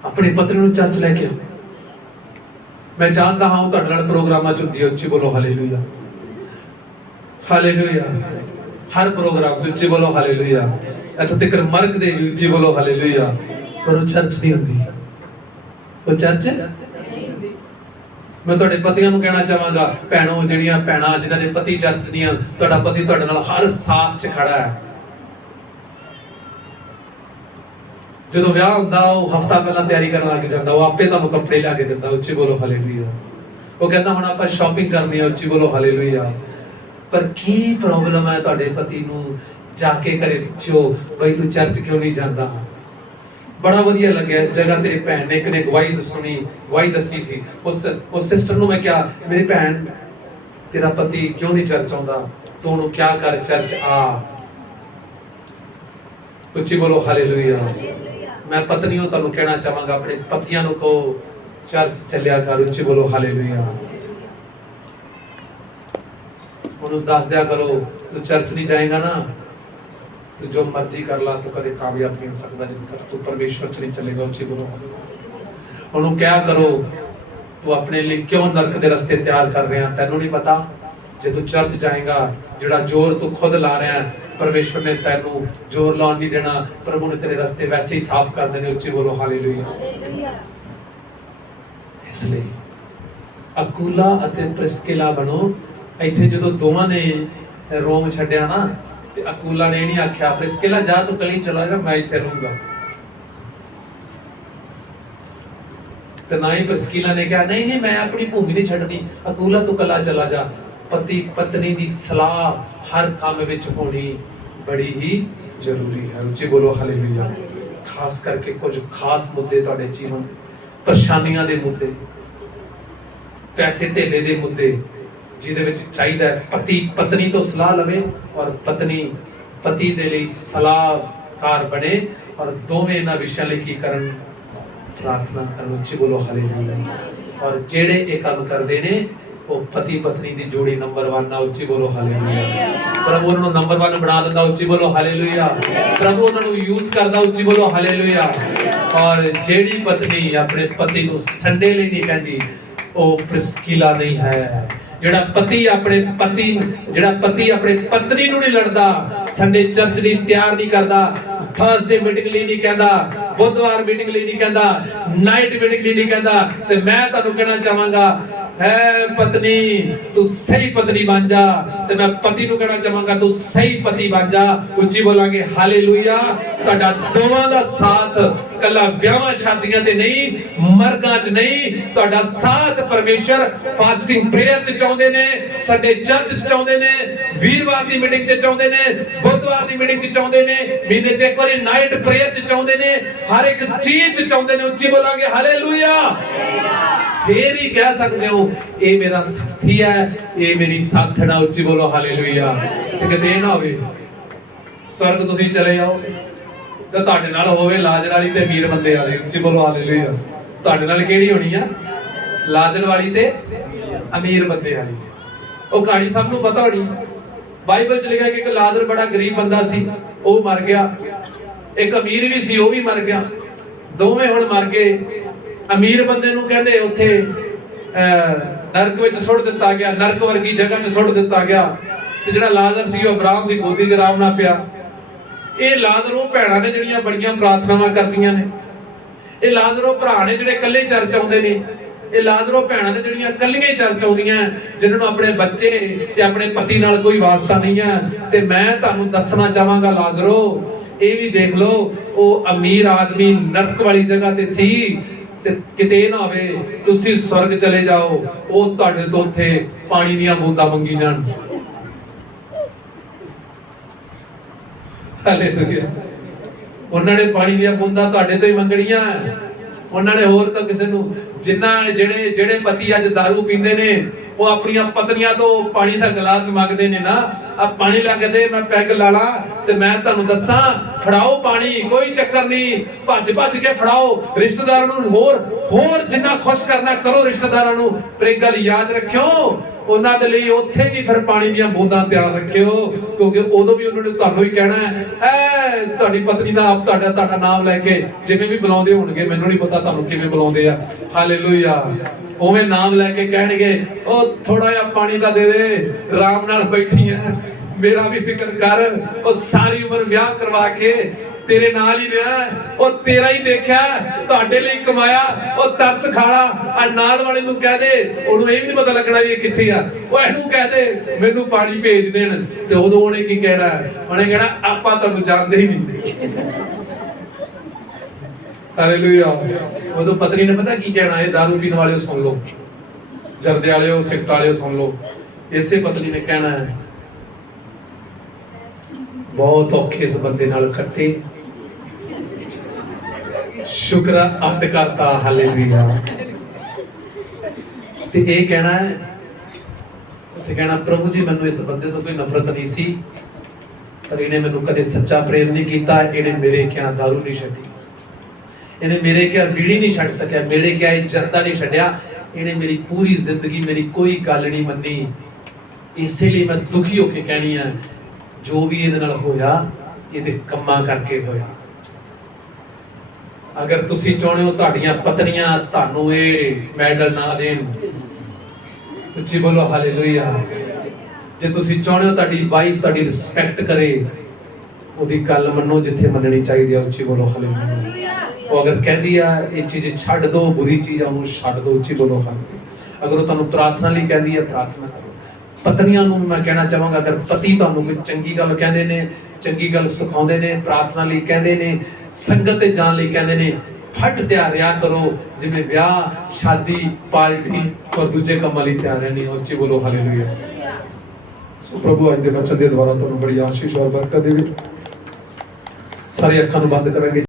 ਆਪਣੀ ਪਤਨੀ ਨੂੰ ਚਰਚ ਲੈ ਕੇ ਆਓ। ਮੈਂ ਜਾਣਦਾ ਹਾਂ ਤੁਹਾਡੇ ਨਾਲ ਪ੍ਰੋਗਰਾਮਾਂ ਚ ਹੁੰਦੀ ਹੈ। ਉੱਚੀ ਬੋਲੋ ਹਾਲੇਲੂਇਆ ਹਾਲੇਲੂਇਆ। ਹਰ ਪ੍ਰੋਗਰਾਮ ਉੱਚੀ ਬੋਲੋ ਹਾਲੇਲੂਇਆ। ਇੱਥੋਂ ਤੱਕ ਮਰਗ ਦੇ ਵੀ ਉੱਚੀ ਬੋਲੋ ਹਾਲੇਲੂਇਆ। ਪਰ ਉਹ ਚਰਚ ਨਹੀਂ ਹੁੰਦੀ। ਉਹ ਚਰਚ ਮੈਂ ਤੁਹਾਡੇ ਪਤੀਆਂ ਨੂੰ ਕਹਿਣਾ ਚਾਹਾਂਗਾ, ਭੈਣੋ, ਜਿਹੜੀਆਂ ਭੈਣਾਂ ਜਿਨ੍ਹਾਂ ਦੇ ਪਤੀ ਚਰਚ ਦੀਆਂ, ਤੁਹਾਡਾ ਪਤੀ ਤੁਹਾਡੇ ਨਾਲ ਹਰ ਸਾਥ 'ਚ ਖੜਾ ਹੈ। ਜਦੋਂ ਵਿਆਹ ਹੁੰਦਾ ਉਹ ਹਫਤਾ ਪਹਿਲਾਂ ਤਿਆਰੀ ਕਰਨ ਲੱਗ ਜਾਂਦਾ, ਉਹ ਆਪੇ ਤੁਹਾਨੂੰ ਕੱਪੜੇ ਲਿਆ ਕੇ ਦਿੰਦਾ। ਉੱਚੀ ਬੋਲੋ ਹਾਲੇਲੂਇਆ। ਉਹ ਕਹਿੰਦਾ ਹੁਣ ਆਪਾਂ ਸ਼ਾਪਿੰਗ ਕਰਨੀ ਹੈ। ਉੱਚੀ ਬੋਲੋ ਹਾਲੇਲੂਇਆ। ਪਰ ਕੀ ਪ੍ਰੋਬਲਮ ਹੈ ਤੁਹਾਡੇ ਪਤੀ ਨੂੰ? ਜਾ ਕੇ ਘਰੇ ਪੁੱਛੋ, ਬਈ ਤੂੰ ਚਰਚ ਕਿਉਂ ਨਹੀਂ ਜਾਂਦਾ? ਬੜਾ ਵਧੀਆ ਲੱਗਿਆ ਇਸ ਜਗ੍ਹਾ ਤੇਰੀ ਭੈਣ ਨੇ ਇੱਕ ਨੇ ਗਵਾਹੀ ਸੁਣੀ, ਗਵਾਹੀ ਦੱਸੀ ਸੀ। ਉਸ ਸਿਸਟਰ ਨੂੰ ਮੈਂ ਕਿਹਾ, ਮੇਰੀ ਭੈਣ, ਤੇਰਾ ਪਤੀ ਕਿਉਂ ਨਹੀਂ ਚਰਚ ਆਉਂਦਾ? ਤੂੰ ਉਹਨੂੰ ਕਿਆ ਕਰ, ਚਰਚ ਆ। ਉੱਚੀ ਬੋਲੋ ਹਾਲੇਲੂਇਆ। ਮੈਂ ਪਤਨੀਓ ਤੁਹਾਨੂੰ ਕਹਿਣਾ ਚਾਹਾਂਗਾ, ਆਪਣੇ ਪਤੀਆਂ ਨੂੰ ਕਹੋ ਚਰਚ ਚੱਲਿਆ ਕਰ। ਉੱਚੀ ਬੋਲੋ ਹਾਲੇਲੂਇਆ। ਉਹਨੂੰ ਦੱਸ ਦਿਆ ਕਰੋ, ਤੂੰ ਚਰਚ ਨਹੀਂ ਜਾਏਗਾ ਨਾ, ਤੂੰ ਜੋ ਮਰਜ਼ੀ ਕਰ ਲਾ, ਤੂੰ ਕਦੇ ਕਾਮਯਾਬ ਨਹੀਂ ਹੋ ਸਕਦਾ ਜਦ ਤੱਕ ਤੂੰ ਪਰਮੇਸ਼ਵਰ ਚ ਨਹੀਂ ਚੱਲੇਗਾ। ਉੱਚੀ ਬੋਲੋ ਹਾਲੇਲੂਇਆ। ਉਹਨੂੰ ਕਿਹਾ ਕਰੋ, ਤੂੰ ਆਪਣੇ ਲਈ ਕਿਉਂ ਨਰਕ ਦੇ ਰਸਤੇ ਤਿਆਰ ਕਰ ਰਿਹਾ? ਤੈਨੂੰ ਨਹੀਂ ਪਤਾ ਜੇ ਤੂੰ ਚਰਚ ਜਾਏਗਾ, ਜਿਹੜਾ ਜ਼ੋਰ ਤੂੰ ਖੁਦ ਲਾ ਰਿਹਾ, ਪਰਮੇਸ਼ਵਰ ਨੇ ਤੈਨੂੰ ਜ਼ੋਰ ਲਾਉਣ ਨਹੀਂ ਦੇਣਾ। ਪ੍ਰਭੂ ਨੇ ਤੇਰੇ ਰਸਤੇ ਵੈਸੇ ਹੀ ਸਾਫ਼ ਕਰ ਦੇਣੇ। ਉੱਚੀ ਬੋਲੋ ਹਾਲੇਲੂਇਆ। ਇਸ ਲਈ ਅਕੂਲਾ ਅਤੇ ਪ੍ਰਿਸਕਿਲਾ ਬਣੋ। ਇੱਥੇ ਜਦੋਂ ਦੋਵਾਂ ਨੇ ਰੋਮ ਛੱਡਿਆ ਨਾ, ਤੇ ਅਕੂਲਾ ਨੇ ਨਹੀਂ ਆਖਿਆ ਪ੍ਰਿਸਕਿਲਾ ਜਾ ਤੂੰ ਕਲੀ ਚਲਾ ਜਾ, ਮੈਂ ਇੱਥੇ ਰਹੂੰਗਾ। ਤੇ ਨਾ ਹੀ ਪ੍ਰਿਸਕਿਲਾ ਨੇ ਕਿਹਾ ਨਹੀਂ ਮੈਂ ਆਪਣੀ ਭੂਮੀ ਨਹੀਂ ਛੱਡਣੀ, ਅਕੂਲਾ ਤੂੰ ਕੱਲਾ ਚਲਾ ਜਾ। ਪਤੀ ਪਤਨੀ ਦੀ ਸਲਾਹ ਹਰ ਕੰਮ ਵਿੱਚ ਹੋਣੀ ਬੜੀ ਹੀ ਜ਼ਰੂਰੀ ਹੈ। ਉੱਚੀ ਬੋਲੋ ਹਾਲੇਲੂਇਆ। ਖਾਸ ਕਰਕੇ ਕੁਝ ਖਾਸ ਮੁੱਦੇ ਤੁਹਾਡੇ ਜੀਵਨ, ਪਰੇਸ਼ਾਨੀਆਂ ਦੇ ਮੁੱਦੇ, ਪੈਸੇ ਧੇਲੇ ਦੇ ਮੁੱਦੇ, ਜਿਹਦੇ ਵਿੱਚ ਚਾਹੀਦਾ ਹੈ ਪਤੀ ਪਤਨੀ ਤੋਂ ਸਲਾਹ ਲਵੇ ਔਰ ਪਤਨੀ ਪਤੀ ਦੇ ਲਈ ਸਲਾਹਕਾਰ ਬਣੇ, ਔਰ ਦੋਵੇਂ ਇਹਨਾਂ ਵਿਸ਼ਿਆਂ ਲਈ ਕੀ ਕਰਨ? ਪ੍ਰਾਰਥਨਾ ਕਰਨ। ਉੱਚੀ ਬੋਲੋ ਹਾਲੇਲੂਇਆ। ਔਰ ਜਿਹੜੇ ਇਹ ਕੰਮ ਕਰਦੇ ਨੇ, ਉਹ ਪਤੀ ਪਤਨੀ ਦੀ ਜੋੜੀ ਨੰਬਰ 1 ਆ। ਉੱਚੀ ਬੋਲੋ ਹਾਲੇਲੂਇਆ। ਪ੍ਰਭੂ ਉਹਨਾਂ ਨੂੰ ਨੰਬਰ 1 ਬਣਾ ਦਿੰਦਾ। ਉੱਚੀ ਬੋਲੋ ਹਾਲੇਲੂਇਆ। ਪ੍ਰਭੂ ਉਹਨਾਂ ਨੂੰ ਯੂਜ਼ ਕਰਦਾ। ਉੱਚੀ ਬੋਲੋ ਹਾਲੇਲੂਇਆ। ਔਰ ਜਿਹੜੀ ਪਤਨੀ ਆਪਣੇ ਪਤੀ ਨੂੰ ਸੰਡੇ ਲਈ ਨਹੀਂ ਕਹਿੰਦੀ, ਉਹ ਪ੍ਰਿਸਕਿਲਾ ਨਹੀਂ ਹੈ। ਜਿਹੜਾ ਪਤੀ ਆਪਣੇ ਪਤਨੀ ਨੂੰ ਨਹੀਂ ਲੜਦਾ, ਸੰਡੇ ਚਰਚ ਲਈ ਤਿਆਰ ਨਹੀਂ ਕਰਦਾ, ਥਰਸਡੇ ਮੀਟਿੰਗ ਲਈ ਨਹੀਂ ਕਹਿੰਦਾ, ਬੁੱਧਵਾਰ ਮੀਟਿੰਗ ਲਈ ਨਹੀਂ ਕਹਿੰਦਾ, ਨਾਈਟ ਮੀਟਿੰਗ ਲਈ ਨਹੀਂ ਕਹਿੰਦਾ, ਤੇ ਮੈਂ ਤੁਹਾਨੂੰ ਕਹਿਣਾ ਚਾਹਾਂਗਾ, ਹੈ ਪਤਨੀ ਤੂੰ ਸਹੀ ਪਤਨੀ ਬਣ ਜਾ, ਤੇ ਮੈਂ ਪਤੀ ਨੂੰ ਕਹਿਣਾ ਚਾਹਾਂਗਾ ਤੂੰ ਸਹੀ ਪਤੀ ਬਣ ਜਾ। ਉੱਚੀ ਬੋਲਾਂਗੇ ਹਾਲੇਲੂਇਆ। ਤੁਹਾਡਾ ਦੋਵਾਂ ਦਾ ਸਾਥ ਕੱਲਾ ਵਿਆਹਾਂ ਸ਼ਾਦੀਆਂ ਤੇ ਨਹੀਂ, ਮਰਗਾਂ 'ਚ ਨਹੀਂ, ਤੁਹਾਡਾ ਸਾਥ ਪਰਮੇਸ਼ਰ ਫਾਸਟਿੰਗ ਪ੍ਰੇਅਰ 'ਚ ਚਾਹੁੰਦੇ ਨੇ, ਸੰਡੇ ਚਰਚ 'ਚ ਚਾਹੁੰਦੇ ਨੇ, ਵੀਰਵਾਰ ਦੀ ਮੀਟਿੰਗ 'ਚ ਚਾਹੁੰਦੇ ਨੇ, ਬੁੱਧਵਾਰ ਦੀ ਮੀਟਿੰਗ 'ਚ ਚਾਹੁੰਦੇ ਨੇ, ਮਹੀਨੇ 'ਚ ਇੱਕ ਵਾਰੀ ਨਾਈਟ ਪ੍ਰੇਅਰ 'ਚ ਚਾਹੁੰਦੇ ਨੇ, ਹਰ ਇੱਕ ਚੀਜ਼ 'ਚ ਚਾਹੁੰਦੇ ਨੇ। ਉੱਚੀ ਬੋਲਾਂਗੇ ਹਾਲੇਲੂਇਆ। ਫੇਰ ਹੀ ਕਹਿ ਸਕਦੇ ਹੋ ਇਹ ਮੇਰਾ ਸਾਥੀ ਹੈ, ਇਹ ਮੇਰੀ ਸਾਥਣਾ। ਉੱਚੀ ਬੋਲੋ ਹਾਲੇਲੂਇਆ। ਤੇ ਕਿਤੇ ਇਹ ਨਾ ਹੋਵੇ ਸਵਰਗ ਤੁਸੀਂ ਚਲੇ ਜਾਓ ਤੇ ਤੁਹਾਡੇ ਨਾਲ ਹੋਵੇ ਲਾਜ਼ਰ ਵਾਲੀ ਤੇ ਅਮੀਰ ਬੰਦੇ ਵਾਲੀ। ਉੱਚੀ ਬੋਲੋ ਹਾਲੇਲੂਇਆ। ਤੁਹਾਡੇ ਨਾਲ ਕਿਹੜੀ ਹੋਣੀ ਆ? ਲਾਜ਼ਰ ਵਾਲੀ ਤੇ ਅਮੀਰ ਬੰਦੇ ਵਾਲੀ। ਉਹ ਕਹਾਣੀ ਸਭ ਨੂੰ ਪਤਾ ਹੋਣੀ। ਬਾਈਬਲ ਚ ਲਿਖਿਆ ਕਿ ਇੱਕ ਲਾਜ਼ਰ ਬੜਾ ਗਰੀਬ ਬੰਦਾ ਸੀ, ਉਹ ਮਰ ਗਿਆ। ਇੱਕ ਅਮੀਰ ਵੀ ਸੀ, ਉਹ ਵੀ ਮਰ ਗਿਆ। ਦੋਵੇਂ ਹੁਣ ਮਰ ਗਏ। ਅਮੀਰ ਬੰਦੇ ਨੂੰ ਕਹਿੰਦੇ ਉੱਥੇ ਨਰਕ ਵਿੱਚ ਸੁੱਟ ਦਿੱਤਾ ਗਿਆ, ਨਰਕ ਵਰਗੀ ਜਗ੍ਹਾ 'ਚ ਸੁੱਟ ਦਿੱਤਾ ਗਿਆ। ਤੇ ਜਿਹੜਾ ਲਾਜ਼ਰ ਸੀ ਉਹ ਅਬਰਾਹਮ ਦੀ ਗੋਦੀ 'ਚ ਆਰਾਮ ਨਾਲ ਪਿਆ। ਇਹ ਲਾਜ਼ਰ ਉਹ ਭੈਣਾਂ ਨੇ ਜਿਹੜੀਆਂ ਬੜੀਆਂ ਪ੍ਰਾਰਥਨਾਵਾਂ ਕਰਦੀਆਂ ਨੇ। ਇਹ ਲਾਜ਼ਰ ਉਹ ਭਰਾ ਨੇ ਜਿਹੜੇ ਇਕੱਲੇ ਚਰਚ ਆਉਂਦੇ ਨੇ। ਇਹ ਲਾਜ਼ਰ ਉਹ ਭੈਣਾਂ ਨੇ ਜਿਹੜੀਆਂ ਇਕੱਲੀਆਂ ਚਰਚ ਆਉਂਦੀਆਂ, ਜਿਨ੍ਹਾਂ ਨੂੰ ਆਪਣੇ ਬੱਚੇ ਤੇ ਆਪਣੇ ਪਤੀ ਨਾਲ ਕੋਈ ਵਾਸਤਾ ਨਹੀਂ ਹੈ। ਤੇ ਮੈਂ ਤੁਹਾਨੂੰ ਦੱਸਣਾ ਚਾਹਾਂਗਾ ਲਾਜ਼ਰੋ, ਇਹ ਵੀ ਦੇਖ ਲਓ, ਉਹ ਅਮੀਰ ਆਦਮੀ ਨਰਕ ਵਾਲੀ ਜਗ੍ਹਾ ਤੇ ਸੀ। ਤੇ ਕਿਤੇ ਨਾ ਹੋਵੇ ਤੁਸੀਂ ਸਵਰਗ ਚਲੇ ਜਾਓ, ਉਹ ਤੁਹਾਡੇ ਤੋਂ ਉੱਥੇ ਪਾਣੀ ਦੀਆਂ ਬੂੰਦਾਂ ਮੰਗੀ ਜਾਣ। ਹਾਲੇਲੂਇਆ। ਉਹਨਾਂ ਨੇ ਪਾਣੀ ਦੀਆਂ ਬੂੰਦਾਂ ਤੁਹਾਡੇ ਤੋਂ ਹੀ ਮੰਗਣੀਆਂ। ਉਹਨਾਂ ਨੇ ਹੋਰ ਤਾਂ ਕਿਸੇ ਨੂੰ, ਜਿਹੜੇ ਪਤੀ ਅੱਜ ਦਾਰੂ ਪੀਂਦੇ ਨੇ, ਉਹ ਆਪਣੀਆਂ ਪਤਨੀਆਂ ਤੋਂ ਪਾਣੀ ਦਾ ਗਲਾਸ ਮੰਗਦੇ ਨੇ ਨਾ, ਆ ਪਾਣੀ ਲੱਗਦੇ ਮੈਂ ਪੈਗ ਲਾ ਲਾ। ਤੇ ਮੈਂ ਤੁਹਾਨੂੰ ਦੱਸਾਂ, ਫੜਾਓ ਪਾਣੀ, ਕੋਈ ਚੱਕਰ ਨਹੀਂ, ਭੱਜ ਕੇ ਫੜਾਓ। ਰਿਸ਼ਤੇਦਾਰਾਂ ਨੂੰ ਹੋਰ ਜਿੰਨਾ ਖੁਸ਼ ਕਰਨਾ ਕਰੋ ਰਿਸ਼ਤੇਦਾਰਾਂ ਨੂੰ। ਪਰ ਇੱਕ ਗੱਲ ਯਾਦ ਰੱਖਿਓ, ਉਹਨਾਂ ਦੇ ਲਈ ਉੱਥੇ ਵੀ ਫਿਰ ਪਾਣੀ ਦੀਆਂ ਬੂੰਦਾਂ ਤਿਆਰ ਰੱਖਿਓ, ਕਿਉਂਕਿ ਉਦੋਂ ਵੀ ਉਹਨਾਂ ਨੇ ਤੁਹਾਨੂੰ ਹੀ ਕਹਿਣਾ ਹੈ, ਤੁਹਾਡੀ ਪਤਨੀ ਦਾ ਤੁਹਾਡਾ ਨਾਮ ਲੈ ਕੇ ਜਿਵੇਂ ਵੀ ਬੁਲਾਉਂਦੇ ਹੋਣਗੇ, ਮੈਨੂੰ ਨਹੀਂ ਪਤਾ ਤੁਹਾਨੂੰ ਕਿਵੇਂ ਬੁਲਾਉਂਦੇ ਆ। ਹਾਲੇਲੂਇਆ। ਉਵੇਂ ਨਾਮ ਲੈ ਕੇ ਕਹਿਣਗੇ, ਉਹ ਥੋੜਾ ਜਿਹਾ ਪਾਣੀ ਦਾ ਦੇ ਦੇ, ਆਰਾਮ ਨਾਲ ਬੈਠੀ ਐ, ਮੇਰਾ ਵੀ ਫਿਕਰ ਕਰ। ਉਹ ਸਾਰੀ ਉਮਰ ਵਿਆਹ ਕਰਵਾ ਕੇ ਤੇਰੇ ਨਾਲ ਹੀ ਰਿਹਾ, ਉਹ ਤੇਰਾ ਹੀ ਦੇਖਿਆ, ਤੁਹਾਡੇ ਲਈ ਕਮਾਇਆ, ਉਹ ਤਰਸ ਖਾਲਾ। ਆ ਨਾਲ ਵਾਲੇ ਨੂੰ ਕਹਿ ਦੇ, ਉਹਨੂੰ ਇਹ ਵੀ ਨਹੀਂ ਪਤਾ ਲੱਗਣਾ ਵੀ ਇਹ ਕਿੱਥੇ ਆ, ਉਹ ਇਹਨੂੰ ਕਹਿ ਦੇ ਮੈਨੂੰ ਪਾਣੀ ਭੇਜ ਦੇਣ। ਤੇ ਉਦੋਂ ਉਹਨੇ ਕੀ ਕਹਿਣਾ? ਉਹਨੇ ਕਹਿਣਾ ਆਪਾਂ ਤੁਹਾਨੂੰ ਜਾਣਦੇ ਹੀ ਨਹੀਂ। ਹਾਲੇਲੂਇਆ। ਉਦੋਂ ਪਤਨੀ ਨੇ ਪਤਾ ਕੀ ਕਹਿਣਾ? ਇਹ ਦਾਰੂ ਪੀਣ ਵਾਲਿਓ ਸੁਣ ਲਓ, ਜਰਦੇ ਵਾਲਿਓ, ਸਿਗਰਟ ਵਾਲਿਓ ਸੁਣ ਲਓ। ਇਸੇ ਪਤਨੀ ਨੇ ਕਹਿਣਾ ਹੈ, ਬਹੁਤ ਔਖੇ ਇਸ ਬੰਦੇ ਨਾਲ ਕੱਟੇ, ਸ਼ੁਕਰ ਅੱਡ ਕਰਤਾ। ਹਾਲੇਲੂਇਆ। ਤੇ ਇਹ ਕਹਿਣਾ ਹੈ, ਤੇ ਕਹਿਣਾ ਪ੍ਰਭੂ ਜੀ ਮੈਨੂੰ ਇਸ ਬੰਦੇ ਤੋਂ ਕੋਈ ਨਫ਼ਰਤ ਨਹੀਂ ਸੀ, ਪਰ ਇਹਨੇ ਮੈਨੂੰ ਕਦੇ ਸੱਚਾ ਪ੍ਰੇਮ ਨਹੀਂ ਕੀਤਾ। ਇਹਨੇ ਮੇਰੇ ਕਿਹਾ ਦਾਰੂ ਨਹੀਂ ਛੱਡੀ, ਇਹਨੇ ਮੇਰੇ ਕਿਹਾ ਬੀੜੀ ਨਹੀਂ ਛੱਡ ਸਕਿਆ, ਮੇਰੇ ਕਿਹਾ ਇਹ ਜਰਦਾ ਨਹੀਂ ਛੱਡਿਆ। ਇਹਨੇ ਮੇਰੀ ਪੂਰੀ ਜ਼ਿੰਦਗੀ ਮੇਰੀ ਕੋਈ ਗੱਲ ਨਹੀਂ ਮੰਨੀ। ਇਸੇ ਲਈ ਮੈਂ ਦੁਖੀ ਹੋ ਕੇ ਕਹਿਣੀ ਆ, ਜੋ ਵੀ ਇਹਦੇ ਨਾਲ ਹੋਇਆ ਇਹਦੇ ਕੰਮਾਂ ਕਰਕੇ ਹੋਇਆ। ਅਗਰ ਤੁਸੀਂ ਚਾਹੁੰਦੇ ਹੋ ਤੁਹਾਡੀਆਂ ਪਤਨੀਆਂ ਤੁਹਾਨੂੰ ਇਹ ਮੈਡਲ ਨਾ ਦੇਣ, ਉੱਚੀ ਬੋਲੋ ਹਾਲੇਲੂਇਆ। ਜੇ ਤੁਸੀਂ ਚਾਹੁੰਦੇ ਹੋ ਤੁਹਾਡੀ ਵਾਈਫ ਤੁਹਾਡੀ ਰਿਸਪੈਕਟ ਕਰੇ, ਉਹਦੀ ਗੱਲ ਮੰਨੋ ਜਿੱਥੇ ਮੰਨਣੀ ਚਾਹੀਦੀ ਹੈ। ਉੱਚੀ ਬੋਲੋ ਹਾਲੇਲੂਇਆ। ਉਹ ਅਗਰ ਕਹਿੰਦੀ ਆ ਇਹ ਚੀਜ਼ ਛੱਡ ਦੋ, ਬੁਰੀ ਚੀਜ਼ ਆ ਉਹਨੂੰ ਛੱਡ ਦੋ। ਉੱਚੀ ਬੋਲੋ ਹਾਲੇਲੂਇਆ। ਅਗਰ ਉਹ ਤੁਹਾਨੂੰ ਪ੍ਰਾਰਥਨਾ ਲਈ ਕਹਿੰਦੀ ਹੈ, ਪ੍ਰਾਰਥਨਾ ਕਰੋ। ਪਤਨੀਆਂ ਨੂੰ ਮੈਂ ਕਹਿਣਾ ਚਾਹਾਂਗਾ, ਅਗਰ ਪਤੀ ਤੁਹਾਨੂੰ ਕੋਈ ਚੰਗੀ ਗੱਲ ਕਹਿੰਦੇ ਨੇ, ਚੰਗੀ ਗੱਲ ਸਿਖਾਉਂਦੇ ਨੇ, ਪ੍ਰਾਰਥਨਾ ਲਈ ਕਹਿੰਦੇ ਨੇ, ਸੰਗਤ ਤੇ ਜਾਣ ਲਈ ਕਹਿੰਦੇ ਨੇ, ਫਟ ਤਿਆਰ ਰਿਹਾ ਕਰੋ, ਜਿਵੇਂ ਵਿਆਹ, ਸ਼ਾਦੀ, ਪਾਰਟੀ ਔਰ ਦੂਜੇ ਕੰਮਾਂ ਲਈ ਤਿਆਰ ਰਹਿਣੀ। ਉੱਚੀ ਬੋਲੋ ਹਾਲੇਲੂਇਆ। ਸੋ ਪ੍ਰਭੂ ਅੱਜ ਦੇ ਬਚਨ ਦੇ ਦੁਆਰਾ ਤੁਹਾਨੂੰ ਬੜੀ ਆਸ਼ੀਸ਼ ਔਰ ਬਰਕਤ ਦੇਵੇ। ਸਾਰੇ ਅੱਖਾਂ ਨੂੰ ਬੰਦ ਕਰਾਂਗੇ।